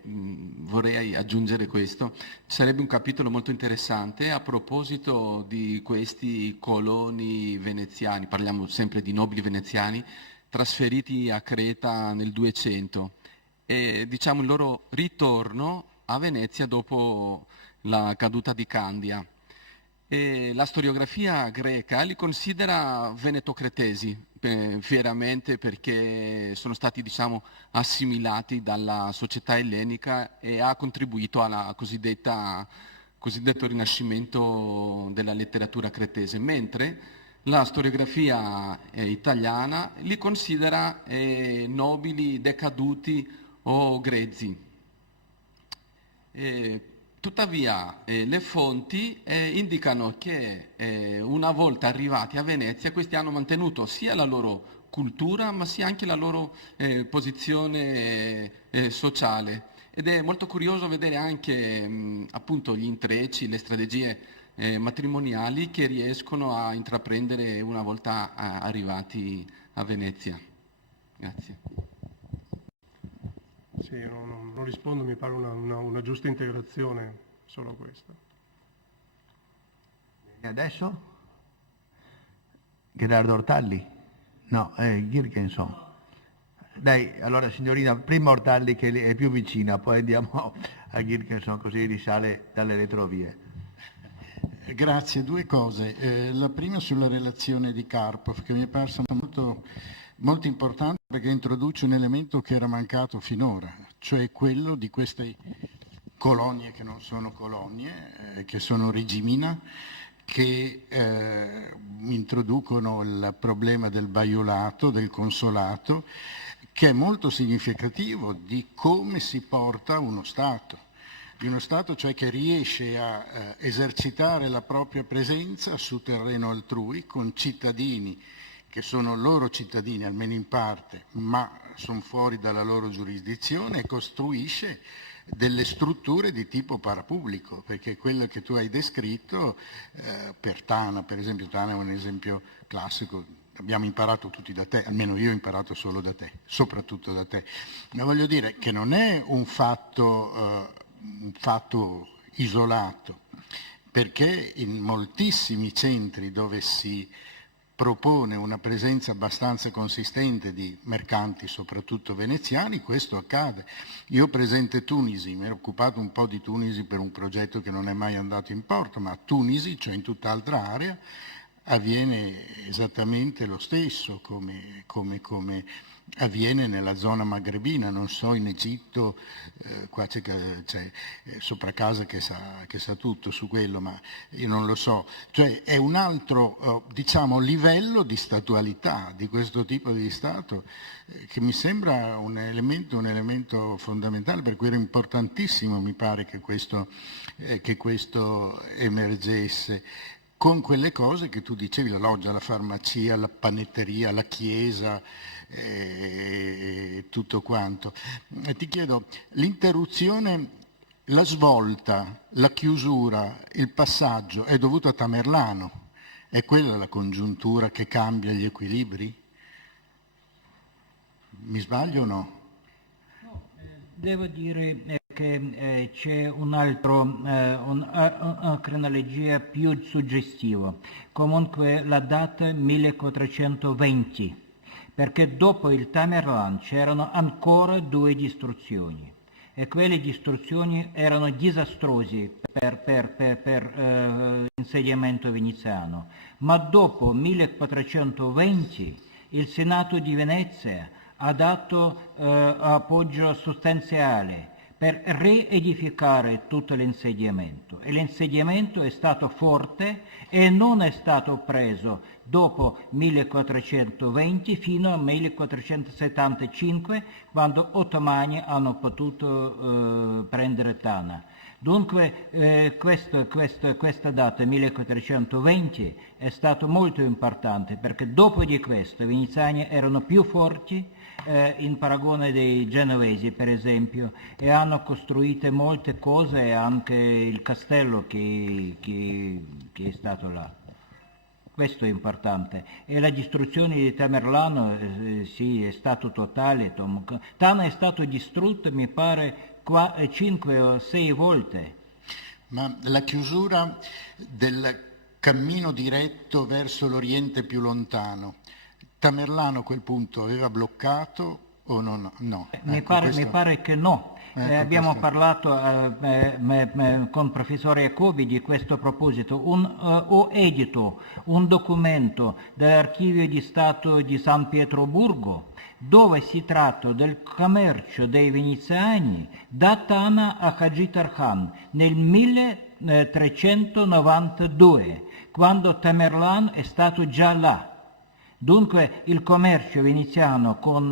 vorrei aggiungere questo. Sarebbe un capitolo molto interessante a proposito di questi coloni veneziani, parliamo sempre di nobili veneziani, trasferiti a Creta nel 200 e diciamo il loro ritorno a Venezia dopo la caduta di Candia. E la storiografia greca li considera venetocretesi, fieramente, perché sono stati, diciamo, assimilati dalla società ellenica e ha contribuito alla cosiddetto rinascimento della letteratura cretese, mentre la storiografia italiana li considera nobili, decaduti o grezzi. Tuttavia le fonti indicano che una volta arrivati a Venezia questi hanno mantenuto sia la loro cultura ma sia anche la loro posizione sociale, ed è molto curioso vedere anche appunto gli intrecci, le strategie matrimoniali che riescono a intraprendere una volta arrivati a Venezia. Grazie. Sì, non rispondo, mi pare una giusta integrazione, solo questa. E adesso? Gerardo Ortalli? No, Girkenson. Dai, allora signorina, prima Ortalli che è più vicina, poi andiamo a Girkenson, così risale dalle retrovie. Grazie, due cose. La prima sulla relazione di Karpov, che mi è parsa molto importante perché introduce un elemento che era mancato finora, cioè quello di queste colonie che non sono colonie, che sono regimina, che introducono il problema del baiolato, del consolato, che è molto significativo di come si porta uno Stato. Di uno Stato cioè che riesce a esercitare la propria presenza su terreno altrui con cittadini che sono loro cittadini, almeno in parte, ma sono fuori dalla loro giurisdizione, e costruisce delle strutture di tipo parapubblico, perché quello che tu hai descritto per Tana, per esempio, Tana è un esempio classico, abbiamo imparato tutti da te, almeno io ho imparato solo da te, soprattutto da te, ma voglio dire che non è un fatto isolato, perché in moltissimi centri dove si propone una presenza abbastanza consistente di mercanti, soprattutto veneziani, questo accade. Io ho presente Tunisi, mi ero occupato un po' di Tunisi per un progetto che non è mai andato in porto, ma a Tunisi, cioè in tutt'altra area, avviene esattamente lo stesso come avviene nella zona magrebina, non so, in Egitto, qua c'è sopra casa che sa tutto su quello, ma io non lo so. Cioè è un altro, diciamo, livello di statualità di questo tipo di Stato che mi sembra un elemento fondamentale, per cui era importantissimo, mi pare, che questo emergesse, con quelle cose che tu dicevi, la loggia, la farmacia, la panetteria, la chiesa, tutto quanto. E ti chiedo, l'interruzione, la svolta, la chiusura, il passaggio è dovuto a Tamerlano? È quella la congiuntura che cambia gli equilibri? Mi sbaglio o no? Devo dire che c'è una cronologia più suggestiva, comunque la data 1420, perché dopo il Tamerlan c'erano ancora 2 distruzioni e quelle distruzioni erano disastrose per l'insediamento veneziano, ma dopo 1420 il Senato di Venezia ha dato appoggio sostanziale per riedificare tutto l'insediamento, e l'insediamento è stato forte e non è stato preso dopo 1420 fino al 1475, quando ottomani hanno potuto prendere Tana. Dunque questa data 1420 è stata molto importante, perché dopo di questo i veneziani erano più forti in paragone dei genovesi, per esempio, e hanno costruito molte cose, anche il castello che è stato là. Questo è importante. E la distruzione di Tamerlano sì, è stato totale. Tana è stato distrutto, mi pare, 5 o 6 volte. Ma la chiusura del cammino diretto verso l'Oriente più lontano, Tamerlano a quel punto aveva bloccato o no? Mi pare che no, Abbiamo parlato con il professore Jacobi di questo proposito. Ho edito un documento dell'Archivio di Stato di San Pietroburgo dove si tratta del commercio dei veneziani da Tana a Hagi Tarhan nel 1392, quando Tamerlan è stato già là. Dunque il commercio veneziano con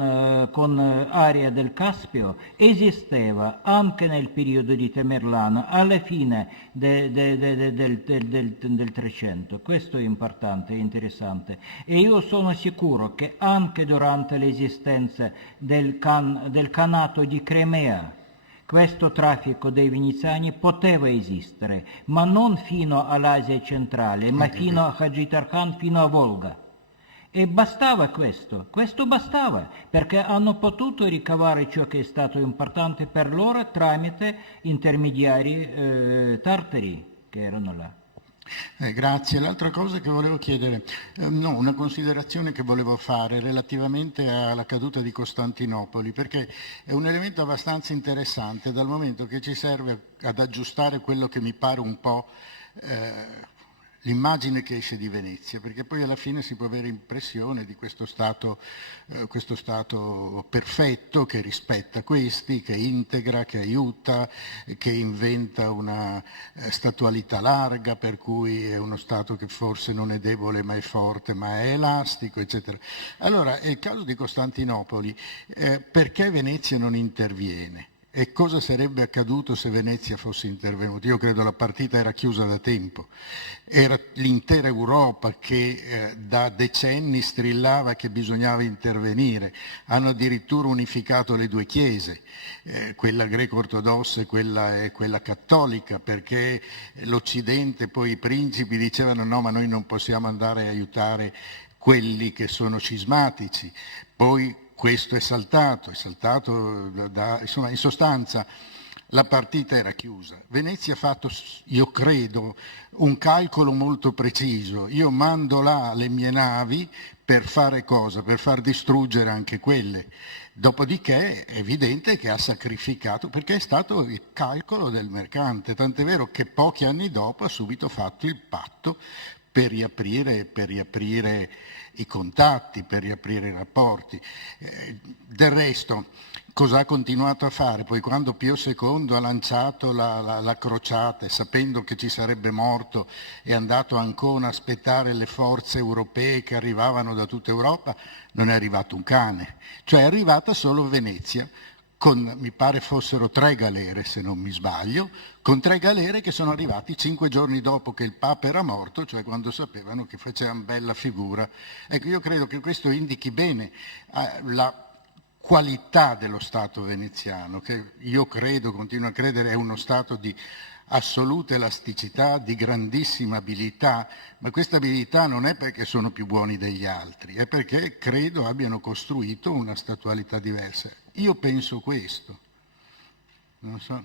area del Caspio esisteva anche nel periodo di Tamerlano, alla fine del 300. Questo è importante, è interessante. E io sono sicuro che anche durante l'esistenza del Khanato di Crimea, questo traffico dei veneziani poteva esistere, ma non fino all'Asia centrale, ma fino a Hagi Tarhan, fino a Volga. E bastava questo bastava, perché hanno potuto ricavare ciò che è stato importante per loro tramite intermediari tartari che erano là. Grazie. L'altra cosa che volevo chiedere, una considerazione che volevo fare relativamente alla caduta di Costantinopoli, perché è un elemento abbastanza interessante dal momento che ci serve ad aggiustare quello che mi pare un po' l'immagine che esce di Venezia, perché poi alla fine si può avere impressione di questo stato perfetto che rispetta questi, che integra, che aiuta, che inventa una statualità larga, per cui è uno Stato che forse non è debole ma è forte, ma è elastico, eccetera. Allora, è il caso di Costantinopoli, perché Venezia non interviene? E cosa sarebbe accaduto se Venezia fosse intervenuta? Io credo la partita era chiusa da tempo. Era l'intera Europa che da decenni strillava che bisognava intervenire. Hanno addirittura unificato le due chiese, quella greco-ortodossa e quella cattolica, perché l'Occidente, poi i principi dicevano no, ma noi non possiamo andare a aiutare quelli che sono cismatici. Poi questo è saltato insomma, in sostanza la partita era chiusa. Venezia ha fatto, io credo, un calcolo molto preciso. Io mando là le mie navi per fare cosa? Per far distruggere anche quelle. Dopodiché è evidente che ha sacrificato, perché è stato il calcolo del mercante, tant'è vero che pochi anni dopo ha subito fatto il patto per riaprire i contatti, per riaprire i rapporti. Del resto, cosa ha continuato a fare? Poi quando Pio II ha lanciato la crociata, sapendo che ci sarebbe morto, è andato a Ancona a aspettare le forze europee che arrivavano da tutta Europa, non è arrivato un cane. Cioè è arrivata solo Venezia, con, mi pare fossero 3 galere, se non mi sbaglio, con 3 galere che sono arrivati 5 giorni dopo che il Papa era morto, cioè quando sapevano che facevano bella figura. Ecco, io credo che questo indichi bene la qualità dello Stato veneziano, che io credo, continuo a credere, è uno Stato di assoluta elasticità, di grandissima abilità, ma questa abilità non è perché sono più buoni degli altri, è perché credo abbiano costruito una statualità diversa. Io penso questo. Non so.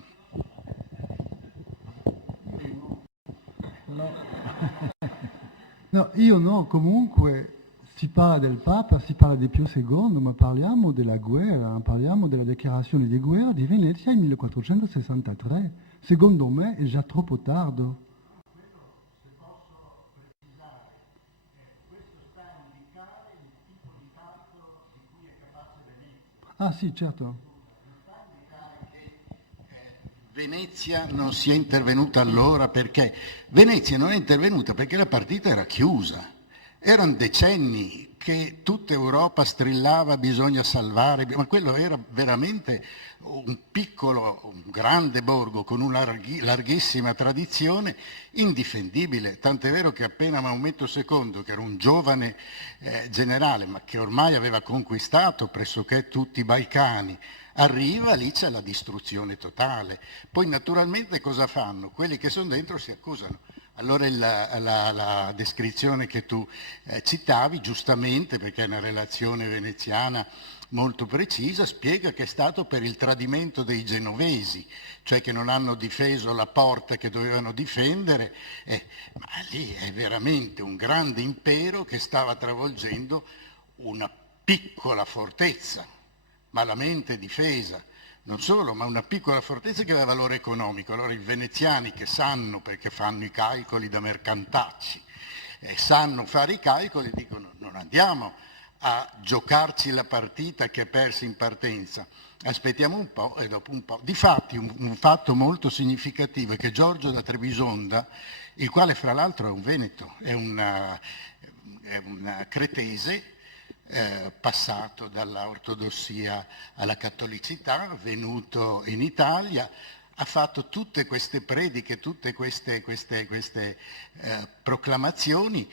No, io no, comunque si parla del Papa, si parla di Pio II, ma parliamo della guerra, parliamo della dichiarazione di guerra di Venezia nel 1463. Secondo me è già troppo tardo. Ah sì, certo. Venezia non si è intervenuta allora perché? Venezia non è intervenuta perché la partita era chiusa. Erano decenni che tutta Europa strillava bisogna salvare, ma quello era veramente un grande borgo con una larghissima tradizione indifendibile, tant'è vero che appena Maometto II, che era un giovane generale, ma che ormai aveva conquistato pressoché tutti i Balcani, arriva, lì c'è la distruzione totale. Poi naturalmente cosa fanno? Quelli che sono dentro si accusano. Allora la descrizione che tu citavi, giustamente, perché è una relazione veneziana molto precisa, spiega che è stato per il tradimento dei genovesi, cioè che non hanno difeso la porta che dovevano difendere, ma lì è veramente un grande impero che stava travolgendo una piccola fortezza, malamente difesa. Non solo, ma una piccola fortezza che aveva valore economico. Allora i veneziani, che sanno, perché fanno i calcoli da mercantacci, e sanno fare i calcoli, dicono non andiamo a giocarci la partita che è persa in partenza, aspettiamo un po' e dopo un po'. Difatti un fatto molto significativo è che Giorgio da Trebisonda, il quale fra l'altro è un veneto, è una cretese, passato dalla ortodossia alla cattolicità, venuto in Italia, ha fatto tutte queste prediche, tutte queste proclamazioni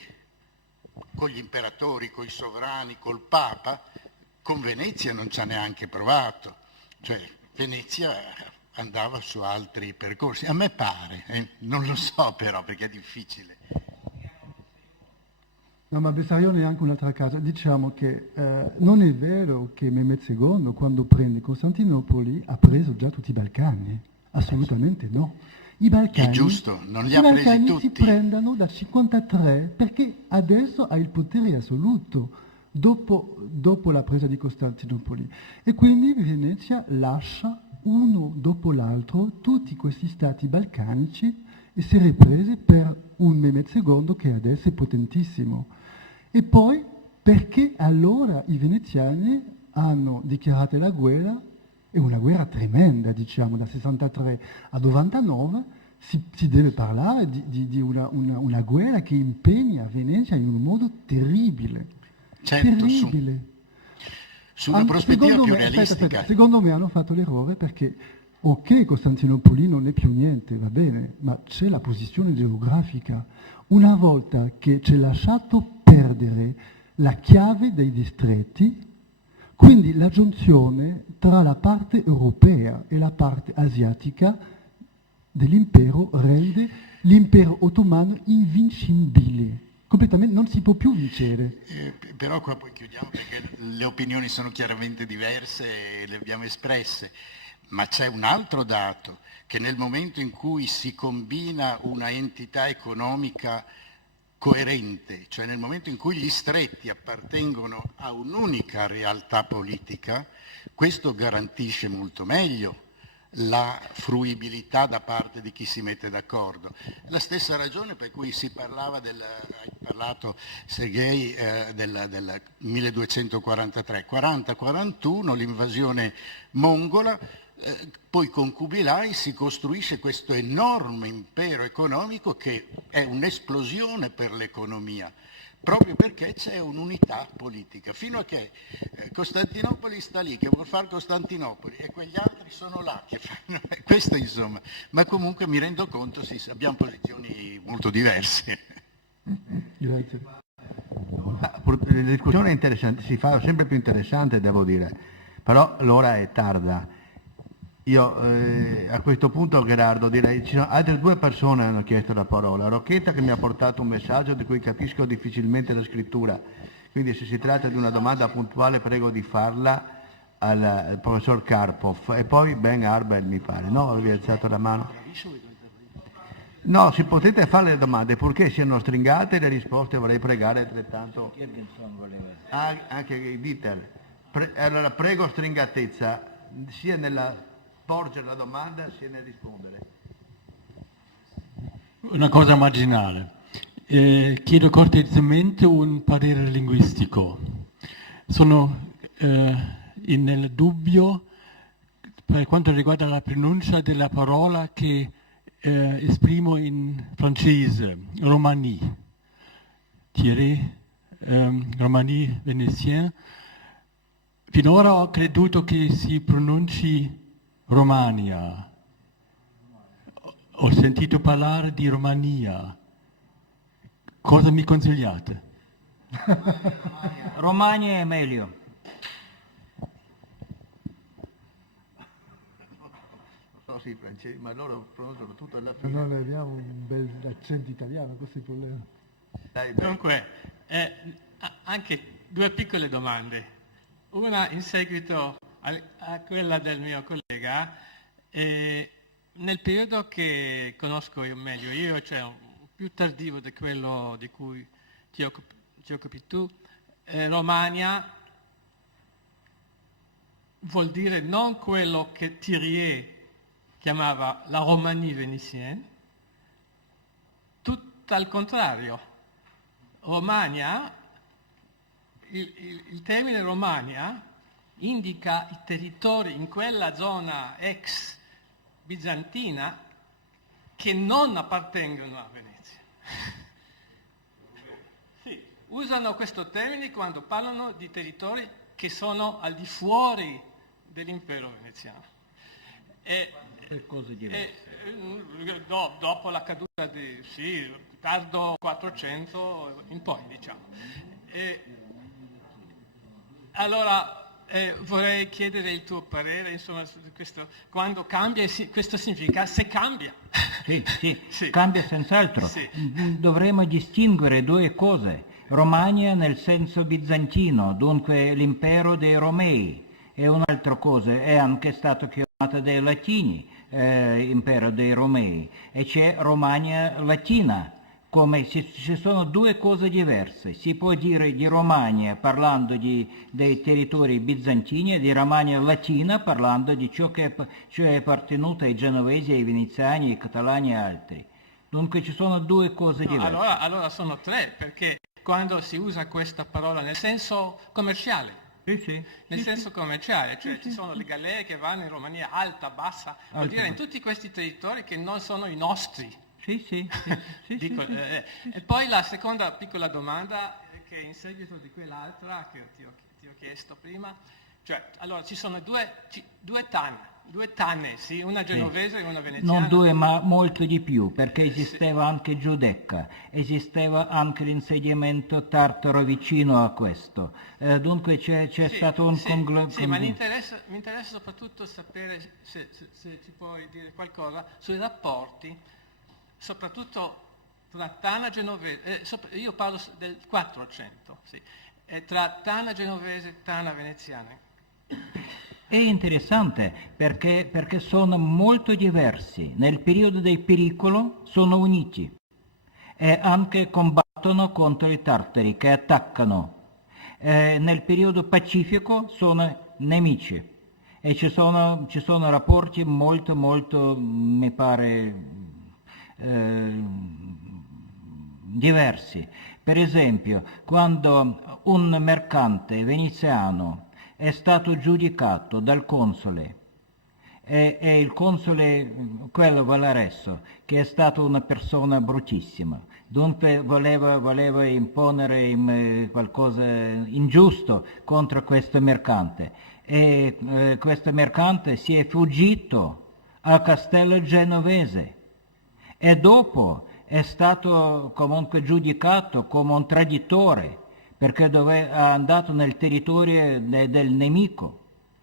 con gli imperatori, con i sovrani, col Papa. Con Venezia non ci ha neanche provato, cioè Venezia andava su altri percorsi, a me pare, non lo so però perché è difficile. No, ma Bessarione è anche un'altra cosa. Diciamo che non è vero che Mehmed II, quando prende Costantinopoli, ha preso già tutti i Balcani. Assolutamente no. I Balcani, è giusto, non li ha presi tutti. Si prendono dal 53 perché adesso ha il potere assoluto dopo la presa di Costantinopoli. E quindi Venezia lascia uno dopo l'altro tutti questi stati balcanici e si è riprese per un Mehmed II che adesso è potentissimo. E poi perché allora i veneziani hanno dichiarato la guerra, è una guerra tremenda, diciamo, da 63 a 99, si deve parlare di una guerra che impegna Venezia in un modo terribile. Certo, terribile. Su una prospettiva più realistica. Aspetta, secondo me hanno fatto l'errore perché, ok, Costantinopoli non è più niente, va bene, ma c'è la posizione geografica. Una volta che ci è lasciato perdere la chiave dei distretti, quindi la giunzione tra la parte europea e la parte asiatica dell'impero rende l'impero ottomano invincibile. Completamente non si può più vincere. Però qua poi chiudiamo perché le opinioni sono chiaramente diverse e le abbiamo espresse, ma c'è un altro dato, che nel momento in cui si combina una entità economica coerente, cioè nel momento in cui gli stretti appartengono a un'unica realtà politica, questo garantisce molto meglio la fruibilità da parte di chi si mette d'accordo. La stessa ragione per cui si parlava hai parlato Sergei del 1243, 40-41, l'invasione mongola, poi con Kubilai si costruisce questo enorme impero economico che è un'esplosione per l'economia, proprio perché c'è un'unità politica. Fino a che Costantinopoli sta lì, che vuol fare Costantinopoli, e quegli altri sono là, che fanno questo insomma. Ma comunque mi rendo conto, sì, abbiamo posizioni molto diverse. Grazie. La discussione è interessante, si fa sempre più interessante, devo dire, però l'ora è tarda. Io a questo punto, Gerardo, direi ci sono altre due persone che hanno chiesto la parola. Rocchetta, che mi ha portato un messaggio di cui capisco difficilmente la scrittura, quindi se si tratta di una domanda puntuale prego di farla al professor Karpov, e poi Ben Arbel mi pare, no? Avevi alzato la mano? No, si potete fare le domande, purché siano stringate, le risposte vorrei pregare altrettanto. Anche i Dieter. Allora prego stringatezza, sia nella porgere la domanda sia nel rispondere. Una cosa marginale. Chiedo cortesemente un parere linguistico. Sono nel dubbio per quanto riguarda la pronuncia della parola che esprimo in francese, Romani. Thierry, Romani venezien. Finora ho creduto che si pronunci Romania. Ho sentito parlare di Romania. Cosa mi consigliate? Romania è meglio. No, sì, francesi, ma loro pronunciano tutto alla fine. Non abbiamo un bel accento italiano, questo è il problema. Dunque, anche due piccole domande. Una in seguito a quella del mio collega. Nel periodo che conosco io meglio, cioè più tardivo di quello di cui ti occupi tu, Romagna vuol dire non quello che Thiriet chiamava la Romanie vénitienne, tutto al contrario. Romagna, il termine Romagna indica i territori in quella zona ex bizantina che non appartengono a Venezia. Sì, usano questo termine quando parlano di territori che sono al di fuori dell'impero veneziano. Per cose diverse. Dopo la caduta tardo 400 in poi, diciamo. Allora vorrei chiedere il tuo parere, insomma, su questo. Quando cambia, questo significa se cambia. Sì, Sì. Cambia senz'altro. Sì. Dovremmo distinguere due cose. Romagna nel senso bizantino, dunque l'impero dei Romei, e un'altra cosa, è anche stato chiamato dai latini, impero dei Romei, e c'è Romagna latina, come ci sono due cose diverse. Si può dire di Romagna parlando dei territori bizantini e di Romagna latina parlando di ciò che è appartenuto ai genovesi, ai veneziani, ai catalani e altri. Dunque ci sono due cose diverse. Allora sono tre, perché quando si usa questa parola nel senso commerciale, nel senso commerciale, cioè ci sono le galere che vanno in Romania alta, bassa, vuol dire in tutti questi territori che non sono i nostri. Dico, e poi la seconda piccola domanda, che in seguito di quell'altra che ti ho chiesto prima, cioè, allora ci sono due tanne, sì, una genovese e una veneziana. Non due, ma molto di più, perché esisteva anche Giudecca, esisteva anche l'insediamento tartaro vicino a questo. Dunque c'è stato un Sì, ma mi interessa soprattutto sapere se ci puoi dire qualcosa sui rapporti, soprattutto tra Tana genovese, io parlo del 400, sì, tra Tana genovese e Tana veneziana. È interessante perché sono molto diversi. Nel periodo del pericolo sono uniti e anche combattono contro i tartari che attaccano. Nel periodo pacifico sono nemici e ci sono rapporti molto, mi pare, diversi. Per esempio, quando un mercante veneziano è stato giudicato dal console e il console, quello Valaresso, che è stato una persona bruttissima, dunque voleva imponere qualcosa ingiusto contro questo mercante e questo mercante si è fuggito al castello genovese e dopo è stato comunque giudicato come un traditore perché è andato nel territorio del nemico.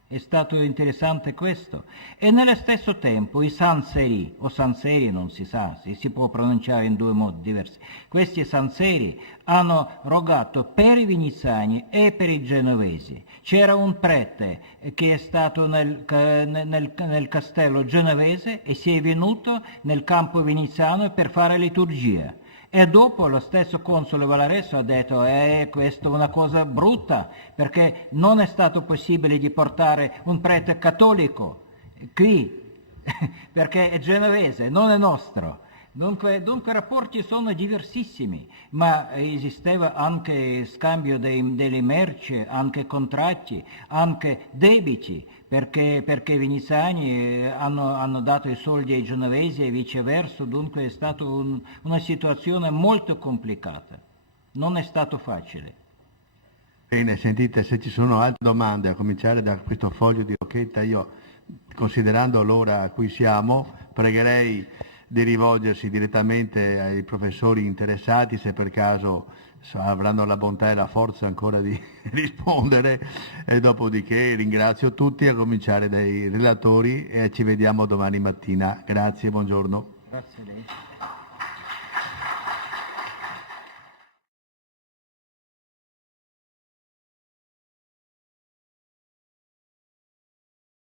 È stato interessante questo. E nello stesso tempo i Sanseri, o Sanseri non si sa, si può pronunciare in due modi diversi, questi Sanseri hanno rogato per i veneziani e per i genovesi. C'era un prete che è stato nel castello genovese e si è venuto nel campo veneziano per fare liturgia. E dopo lo stesso console Valaresso ha detto questa è una cosa brutta perché non è stato possibile di portare un prete cattolico qui perché è genovese, non è nostro. Dunque i rapporti sono diversissimi, ma esisteva anche scambio delle merci, anche contratti, anche debiti, perché i veneziani hanno dato i soldi ai genovesi e viceversa, dunque è stata una situazione molto complicata, non è stato facile. Bene, sentite, se ci sono altre domande, a cominciare da questo foglio di Rocchetta, io, considerando l'ora a cui siamo, pregherei di rivolgersi direttamente ai professori interessati, se per caso avranno la bontà e la forza ancora di rispondere, e dopodiché ringrazio tutti, a cominciare dai relatori, e ci vediamo domani mattina. Grazie, buongiorno. Grazie a lei.